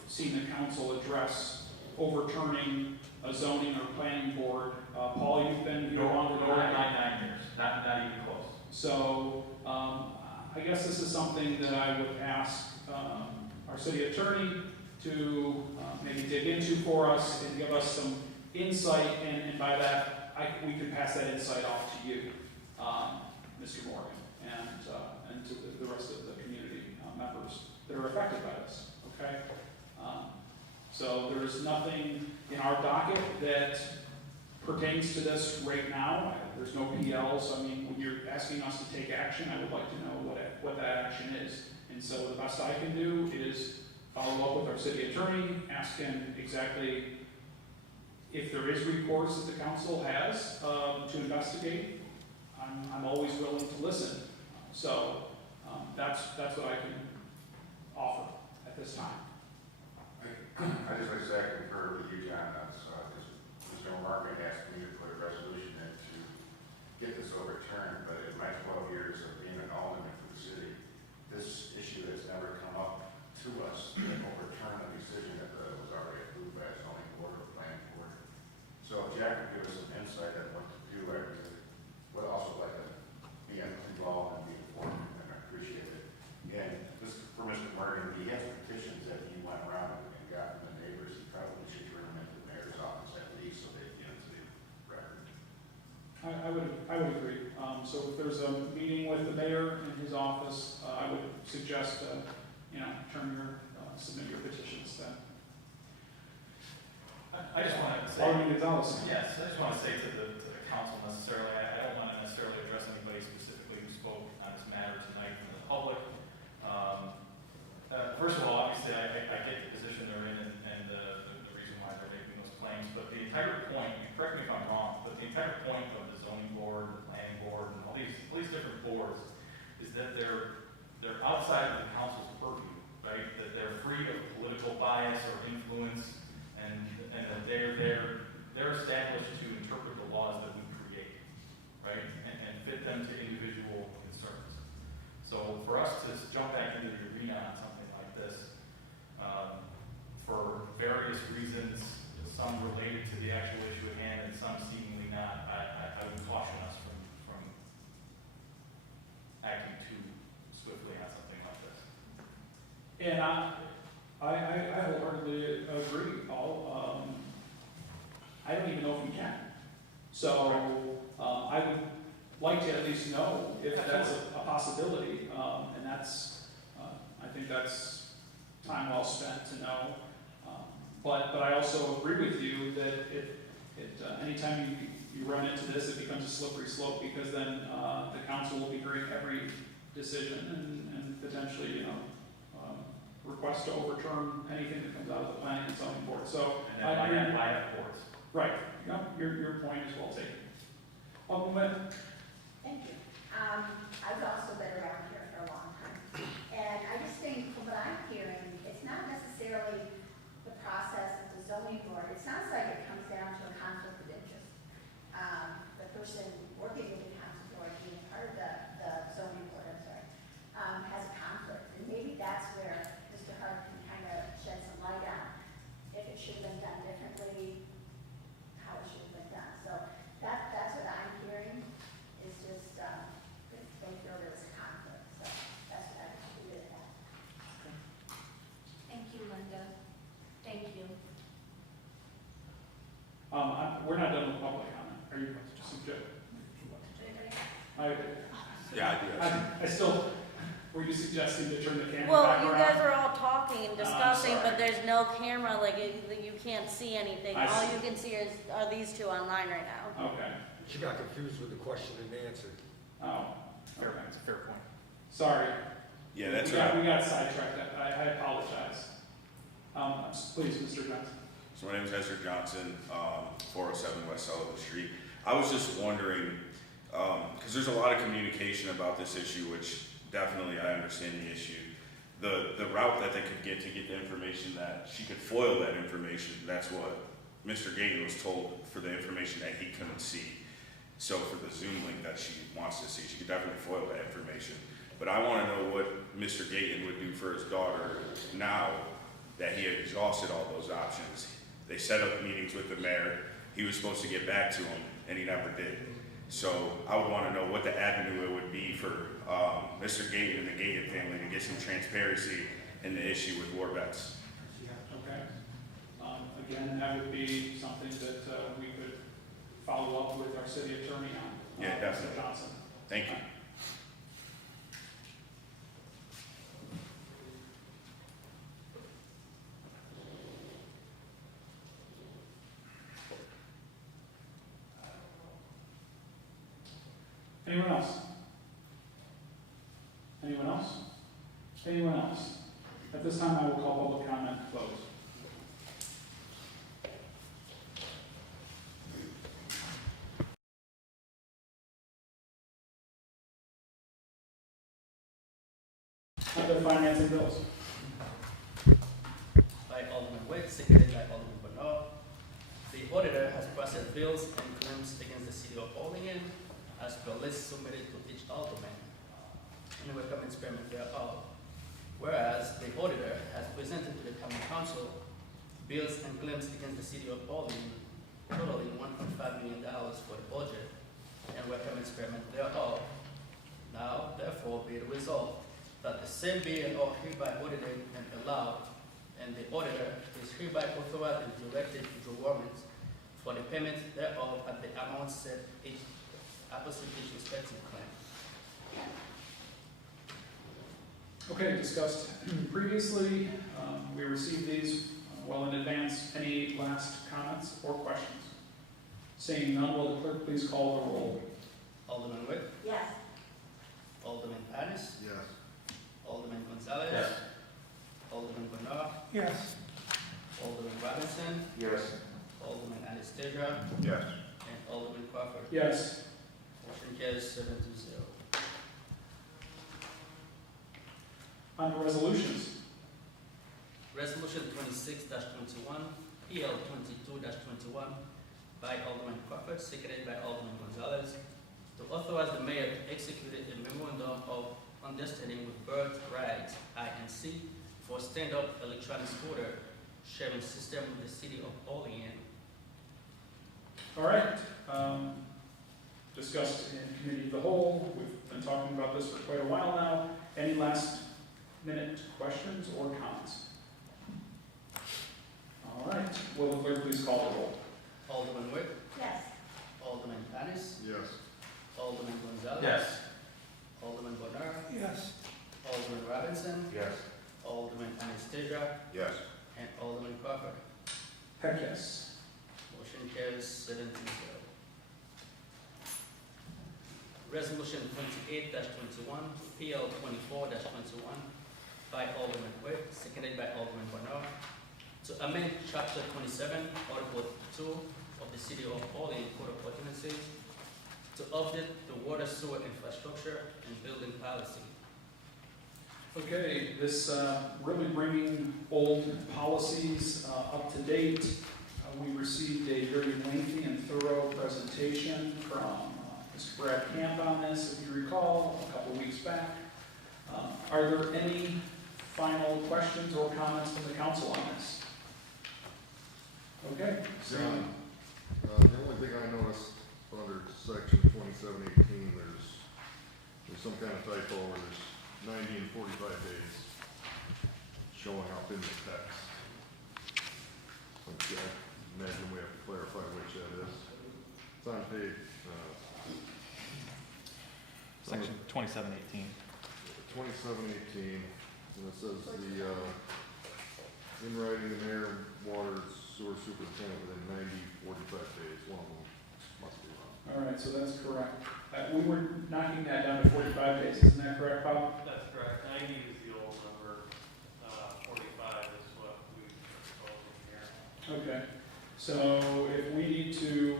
seen the council address overturning a zoning or planning board. Paul, you've been here longer than I have. 9 years, not even close. So, I guess this is something that I would ask our city attorney to maybe dig into for us and give us some insight, and by that, we can pass that insight off to you, Mr. Morgan, and to the rest of the community members that are affected by this, okay? So there's nothing in our docket that pertains to this right now. There's no PLs. I mean, when you're asking us to take action, I would like to know what that action is. And so the best I can do is follow up with our city attorney, ask him exactly if there is recourse that the council has to investigate. I'm always willing to listen. So that's what I can offer at this time. I just like to say I concur with you, John, because Mr. Martin asked me to put a resolution in to get this overturned, but in my 12 years of being an alderman for the city, this issue has never come up to us to overturn a decision that was already approved by a zoning board or planning board. So if Jack would give us some insight on what to do, I would also like to be involved and be informed, and I appreciate it. Again, this for Mr. Morgan, he has petitions that he went around and got from the neighbors. He probably should turn them into the mayor's office at least, so they get into the record. I would agree. So if there's a meeting with the mayor in his office, I would suggest, submit your petitions then. I just want to say, Alderman Gonzalez. yes, I just want to say to the council necessarily, I don't want to necessarily address anybody specifically who spoke on this matter tonight from the public. First of all, obviously, I get the position they're in and the reason why they're making those claims, but the entire point, correct me if I'm wrong, but the entire point of the zoning board, the planning board, and all these different boards is that they're outside of the council's purview, right? That they're free of political bias or influence, and that they're established to interpret the laws that we create, right? And fit them to individual concerns. So for us to jump back into the arena on something like this, for various reasons, some related to the actual issue at hand and some seemingly not, I would caution us from acting too swiftly on something like this. And I wholeheartedly agree. don't even know if we can. So, I would like to at least know if that's a possibility, and that's, I think that's time well spent to know. But I also agree with you that anytime you run into this, it becomes a slippery slope, because then, the council will be hearing every decision and potentially, request to overturn anything that comes out of the planning and zoning board, so. And then why have courts? Right, your point is well taken. Alderman Witt? Thank you. I've also been around here for a long time, and I just think from what I'm hearing, it's not necessarily the process of the zoning board. It sounds like it comes down to a conflict of interest. The person working with the council board, being part of the zoning board, has a conflict, and maybe that's where Mr. Hart can kind of shed some light on if it should have been done differently, how it should have been done. So that's what I'm hearing, is just, they feel there was a conflict, so that's what I would leave it at. Thank you, Linda. Thank you. We're not done with public comment. Are you suggesting? I still, were you suggesting to turn the camera back Well, around? you guys are all talking and discussing, sorry. but there's no camera, like, you can't see anything. I All see. you can see are these two online right now. Okay. She got confused with the question and answer. Oh, Fair, that's a fair point. sorry. Yeah, that's We right. got sidetracked. I apologize. Please, Mr. Johnson. So my name is Ezra Johnson, 407 West Sullivan Street. I was just wondering, because there's a lot of communication about this issue, which definitely I understand the issue. The route that they could get to get the information, that she could foil that information, that's what Mr. Gayton was told, for the information that he couldn't see. So for the Zoom link that she wants to see, she could definitely foil that information. But I want to know what Mr. Gayton would do for his daughter now that he had exhausted all those options. They set up meetings with the mayor. He was supposed to get back to him, and he never did. So I would want to know what the avenue it would be for Mr. Gayton and the Gayton family to get some transparency in the issue with war vets. Okay. Again, that would be something that we could follow up with our city attorney on. Yeah, definitely. Mr. Johnson. Thank you. Anyone else? Anyone else? Anyone else? At this time, I will call public comment closed. Other financing bills. By Alderman Witt, seconded by Alderman Bernard. The auditor has processed bills and claims against the city of Olean as per list submitted to each alderman and recommends payment thereof. Whereas the auditor has presented to the common council bills and claims against the city of Olean totaling $1.5 million for the budget and recommends payment thereof. Now, therefore, be it resolved that the same be and are hereby audited and allowed, and the auditor is hereby authorized and directed to draw warrants for the payment thereof at the amount set each opposite each respective claim. Okay, discussed previously. We received these well in advance. Any last comments or questions? Seeing none, will the clerk please call the roll? Alderman Witt, Yes. Alderman Panis, Yes. Alderman Gonzalez. Yes. Alderman Bernard, Yes. Alderman Robinson, Yes. Alderman Anastasia, Yes. and Alderman Crawford. Yes. Motion carries 7-0. On to resolutions. Resolution 26-21, PL 22-21, by Alderman Crawford, seconded by Alderman Gonzalez, to authorize the mayor to execute a memorandum of understanding with Bird Rides, INC, for stand-up electronic scooter sharing system with the city of Olean. All right. Discussed in committee of the whole. We've been talking about this for quite a while now. Any last minute questions or comments? All right. Will the clerk please call the roll? Alderman Witt, Yes. Alderman Panis, Yes. Alderman Gonzalez. Yes. Alderman Bonner, Yes. Alderman Robinson, Yes. Alderman Anastasia, Yes. and Alderman Crawford. Heck yes. Motion carries 7-0. Resolution 28-21, PL 24-21, by Alderman Witt, seconded by Alderman Bonner, to amend Chapter 27, Article 2 of the City of Olean Code of Ordinances to update the water sewer infrastructure and building policy. Okay, this really bringing old policies up to date. We received a very lengthy and thorough presentation from Mr. Brad Camp on this, if you recall, a couple weeks back. Are there any final questions or comments from the council on this? Okay, so, John, the only thing I noticed under section 2718, there's some kind of typo where there's 90 and 45 days showing up in the text. Okay, I imagine we have to clarify which that is. It's on page, Section 2718. 2718, and it says the, in writing, the mayor, water, sewer superintendent within 90, 45 days, one of them must be wrong. all right, so that's correct. We were knocking that down to 45 days, isn't that correct, Bob? That's correct. 90 is the old number, 45 is what we proposing here. Okay, so if we need to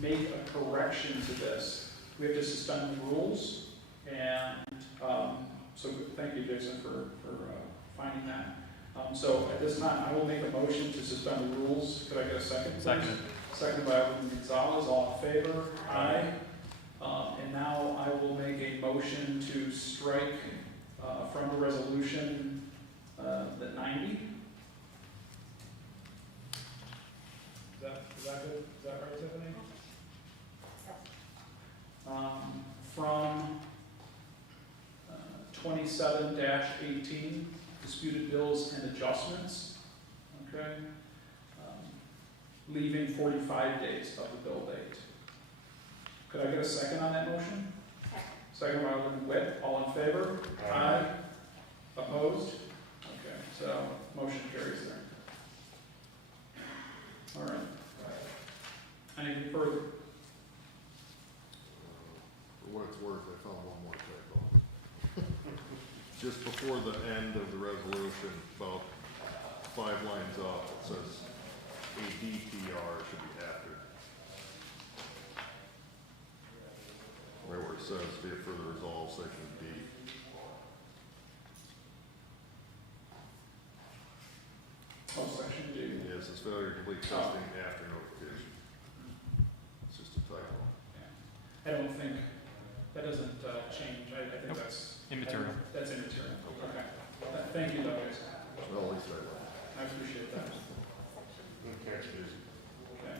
make a correction to this, we have to suspend the rules, and so thank you, Jason, for finding that. So at this time, I will make a motion to suspend the rules. Could I get a second, please? Second. Second by Alderman Gonzalez, all in favor? Aye. And now I will make a motion to strike from the resolution the 90. Is that good? Is that right, Tiffany? From 27-18, disputed bills and adjustments, okay? Leaving 45 days of the bill date. Could I get a second on that motion? Second by Alderman Witt, all in favor? Aye. Opposed? Okay, so motion carries there. All right. Anything further? For what it's worth, I found one more typo. Just before the end of the resolution, about 5 lines up, it says ADPR should be after. Right where it says, be it further resolved, section D. Oh, section D. Yes, it's failure to complete testing after notification. It's just a typo. I don't think, that doesn't change, I think Nope. that's. Immaterial. That's immaterial, okay. Thank you, Douglas. Well, at least I I appreciate that. Good catch, Jason. Okay.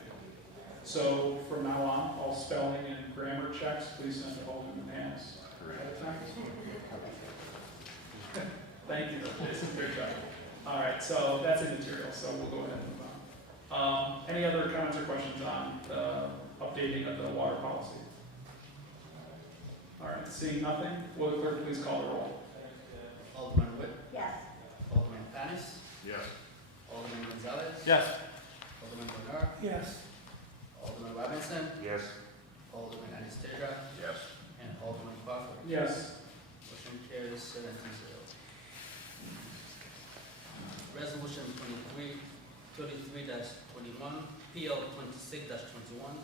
So from now on, all spelling and grammar checks, please send to Alderman Panis. Ahead of time. Thank you, Jason, great job. All right, so that's immaterial, so we'll go ahead and move on. Any other comments or questions on the updating of the water policy? All right, seeing nothing, will the clerk please call the roll? Alderman Witt, Yes. Alderman Panis, Yes. Alderman Gonzalez, Yes. Alderman Bonner, Yes. Alderman Robinson, Yes. Alderman Anastasia, Yes. and Alderman Crawford. Yes. Motion carries 7-0. Resolution 33-21, PL 26-21,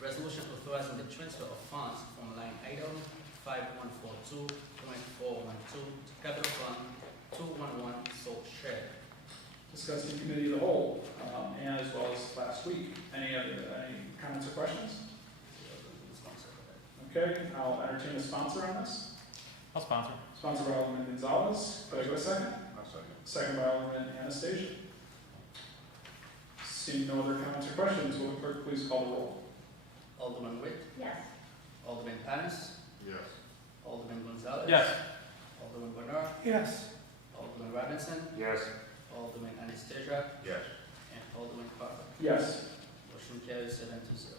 resolution authorizing the transfer of funds from line item 5142.412 to capital fund 211 sole share. Discussed in committee of the whole, and as well as last week. Any comments or questions? Okay, I'll entertain a sponsor on this. I'll sponsor. Sponsored by Alderman Gonzalez. Could I go a second? I'll second. Second by Alderman Anastasia. Seeing no other comments or questions, will the clerk please call the roll? Alderman Witt, Yes. Alderman Panis, Yes. Alderman Gonzalez. Yes. Alderman Bonner, Yes. Alderman Robinson, Yes. Alderman Anastasia, Yes. and Alderman Crawford. Yes. Motion carries 7-0.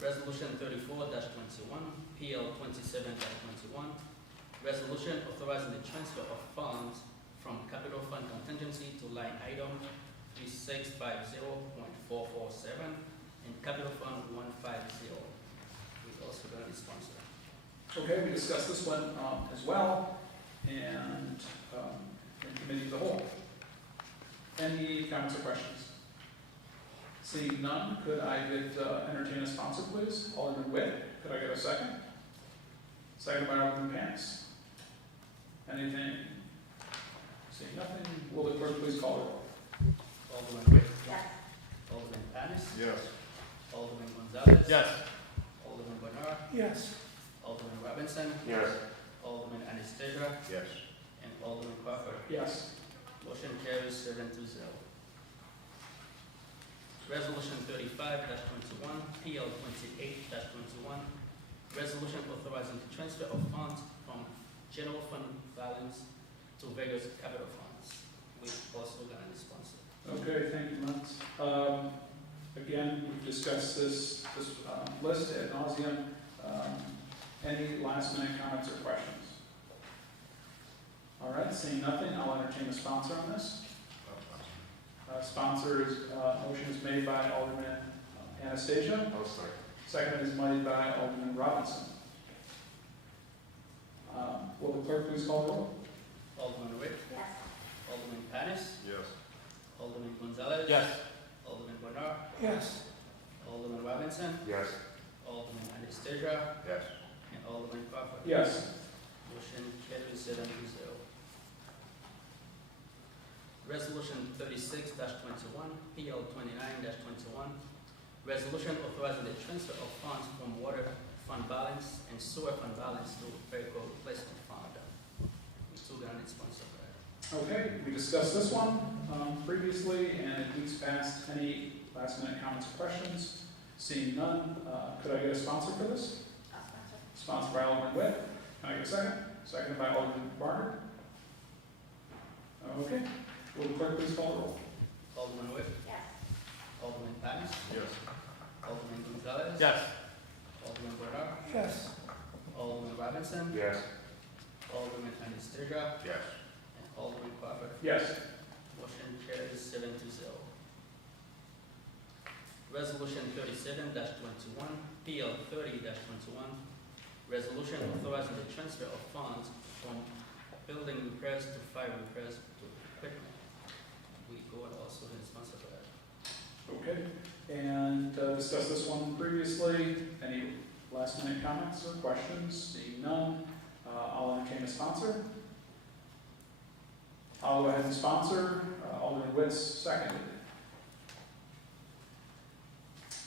Resolution 34-21, PL 27-21, resolution authorizing the transfer of funds from capital fund contingency to line item 3650.447 and capital fund 150. We also got a sponsor. Okay, we discussed this one as well, and in committee of the whole. Any comments or questions? Seeing none, could I get entertain a sponsor, please? Alderman Witt, could I get a second? Second by Alderman Panis. Anything? Seeing nothing, will the clerk please call the roll? Alderman Witt. Yes. Alderman Panis. Yes. Alderman Gonzalez. Yes. Alderman Bernard. Yes. Alderman Robinson. Yes. Alderman Anastasia. Yes. And Alderman Crawford. Yes. Motion carries 7-0. Resolution 35-21, PL 28-21, resolution authorizing the transfer of funds from general fund balance to various capital funds. We also got a sponsor. Okay, thank you, Lance. Again, we've discussed this list ad nauseum. Any last minute comments or questions? All right, seeing nothing, I'll entertain a sponsor on this. Motion is made by Alderman Anastasia. I'll second. Second is made by Alderman Robinson. Will the clerk please call the roll? Alderman Witt. Yes. Alderman Panis. Yes. Alderman Gonzalez. Yes. Alderman Bernard. Yes. Alderman Robinson. Yes. Alderman Anastasia. Yes. And Alderman Crawford. Yes. Motion carries 7-0. Resolution 36-21, PL 29-21, resolution authorizing the transfer of funds from water fund balance and sewer fund balance to vehicle replacement fund. We too got a sponsor for that. Okay, we discussed this one previously, and it moves past any last minute comments or questions. Seeing none, could I get a sponsor for this? I'll sponsor. Sponsored by Alderman Witt. Can I get a second? Seconded by Alderman Barnard. Okay. Will the clerk please call the roll? Alderman Witt. Yes. Alderman Panis. Yes. Alderman Gonzalez. Yes. Alderman Bernard. Yes. Alderman Robinson. Yes. Alderman Anastasia. Yes. And Alderman Crawford. Yes. Motion carries 7-0. Resolution 37-21, PL 30-21, resolution authorizing the transfer of funds from building repairs to fire repairs to equipment. We go and also been sponsor for that. Okay. And discussed this one previously. Any last minute comments or questions? Seeing none, I'll entertain a sponsor. I'll go ahead and sponsor. Alderman Witt's seconded.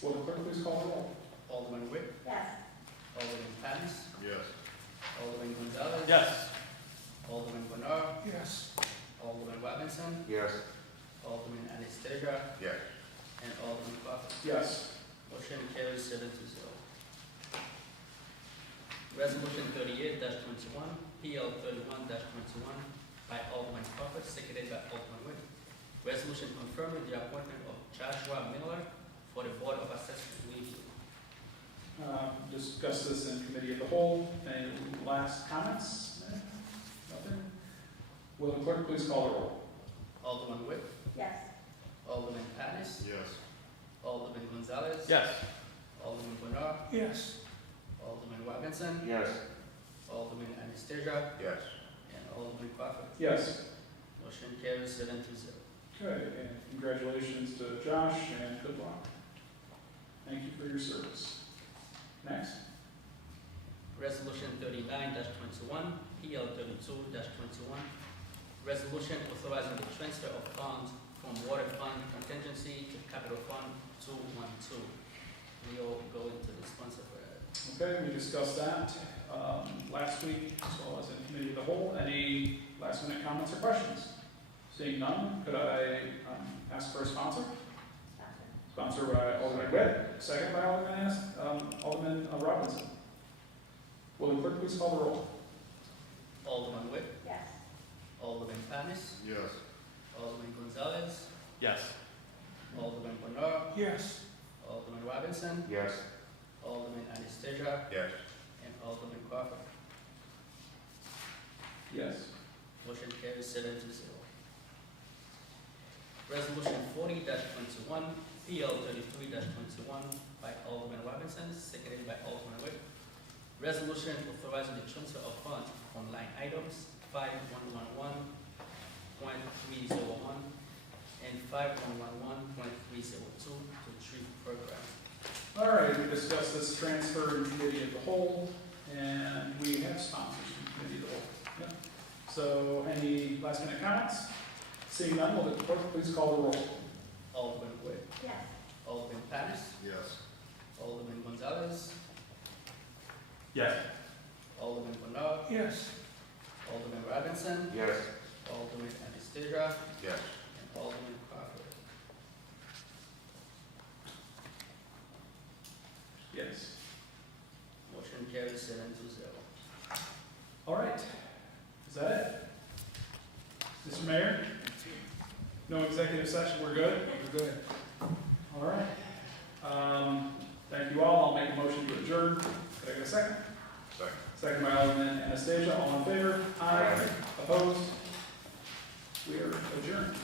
Will the clerk please call the roll? Alderman Witt. Yes. Alderman Panis. Yes. Alderman Gonzalez. Yes. Alderman Bernard. Yes. Alderman Robinson. Yes. Alderman Anastasia. Yes. And Alderman Crawford. Yes. Motion carries 7-0. Resolution 38-21, PL 31-21, by Alderman Crawford, seconded by Alderman Witt. Resolution confirming the appointment of Joshua Miller for the Board of Assessment Review. Discuss this in committee of the whole. Any last comments? Nothing? Will the clerk please call the roll? Alderman Witt. Yes. Alderman Panis. Yes. Alderman Gonzalez. Yes. Alderman Bernard. Yes. Alderman Robinson. Yes. Alderman Anastasia. Yes. And Alderman Crawford. Yes. Motion carries 7-0. Good, and congratulations to Josh, and good luck. Thank you for your service. Next. Resolution 39-21, PL 32-21, resolution authorizing the transfer of funds from water fund contingency to capital fund 212. We all go into the sponsor for that. Okay, we discussed that last week, as well as in committee of the whole. Any last minute comments or questions? Seeing none, could I ask for a sponsor? Sponsor. Sponsored by Alderman Witt, second by Alderman Robinson. Will the clerk please call the roll? Alderman Witt. Yes. Alderman Panis. Yes. Alderman Gonzalez, Yes. Alderman Bonner, Yes. Alderman Robinson, Yes. Alderman Anastasia, Yes. and Alderman Crawford. Yes. Motion carries 7-0. Resolution 40-21, PL 33-21 by Alderman Robinson, seconded by Alderman Witt. Resolution authorizing the transfer of funds on line items 5111.301 and 5111.302 to tree program. All right, we discussed this transfer in committee of the whole, and we have sponsors from committee of the whole. Yep. So any last minute comments? Seeing none, will the clerk please call the roll? Alderman Witt, Yes. Alderman Panis, Yes. Alderman Gonzalez, Yes. Alderman Bonner, Yes. Alderman Robinson, Yes. Alderman Anastasia, Yes. and Alderman Crawford. Yes. Motion carries 7-0. All right. Is that it? Mr. Mayor? No executive session, we're good? We're good. All right. Thank you all. I'll make a motion to adjourn. Could I get a second? Second. Second by Alderman Anastasia. All in favor? Aye. Opposed? We are adjourned.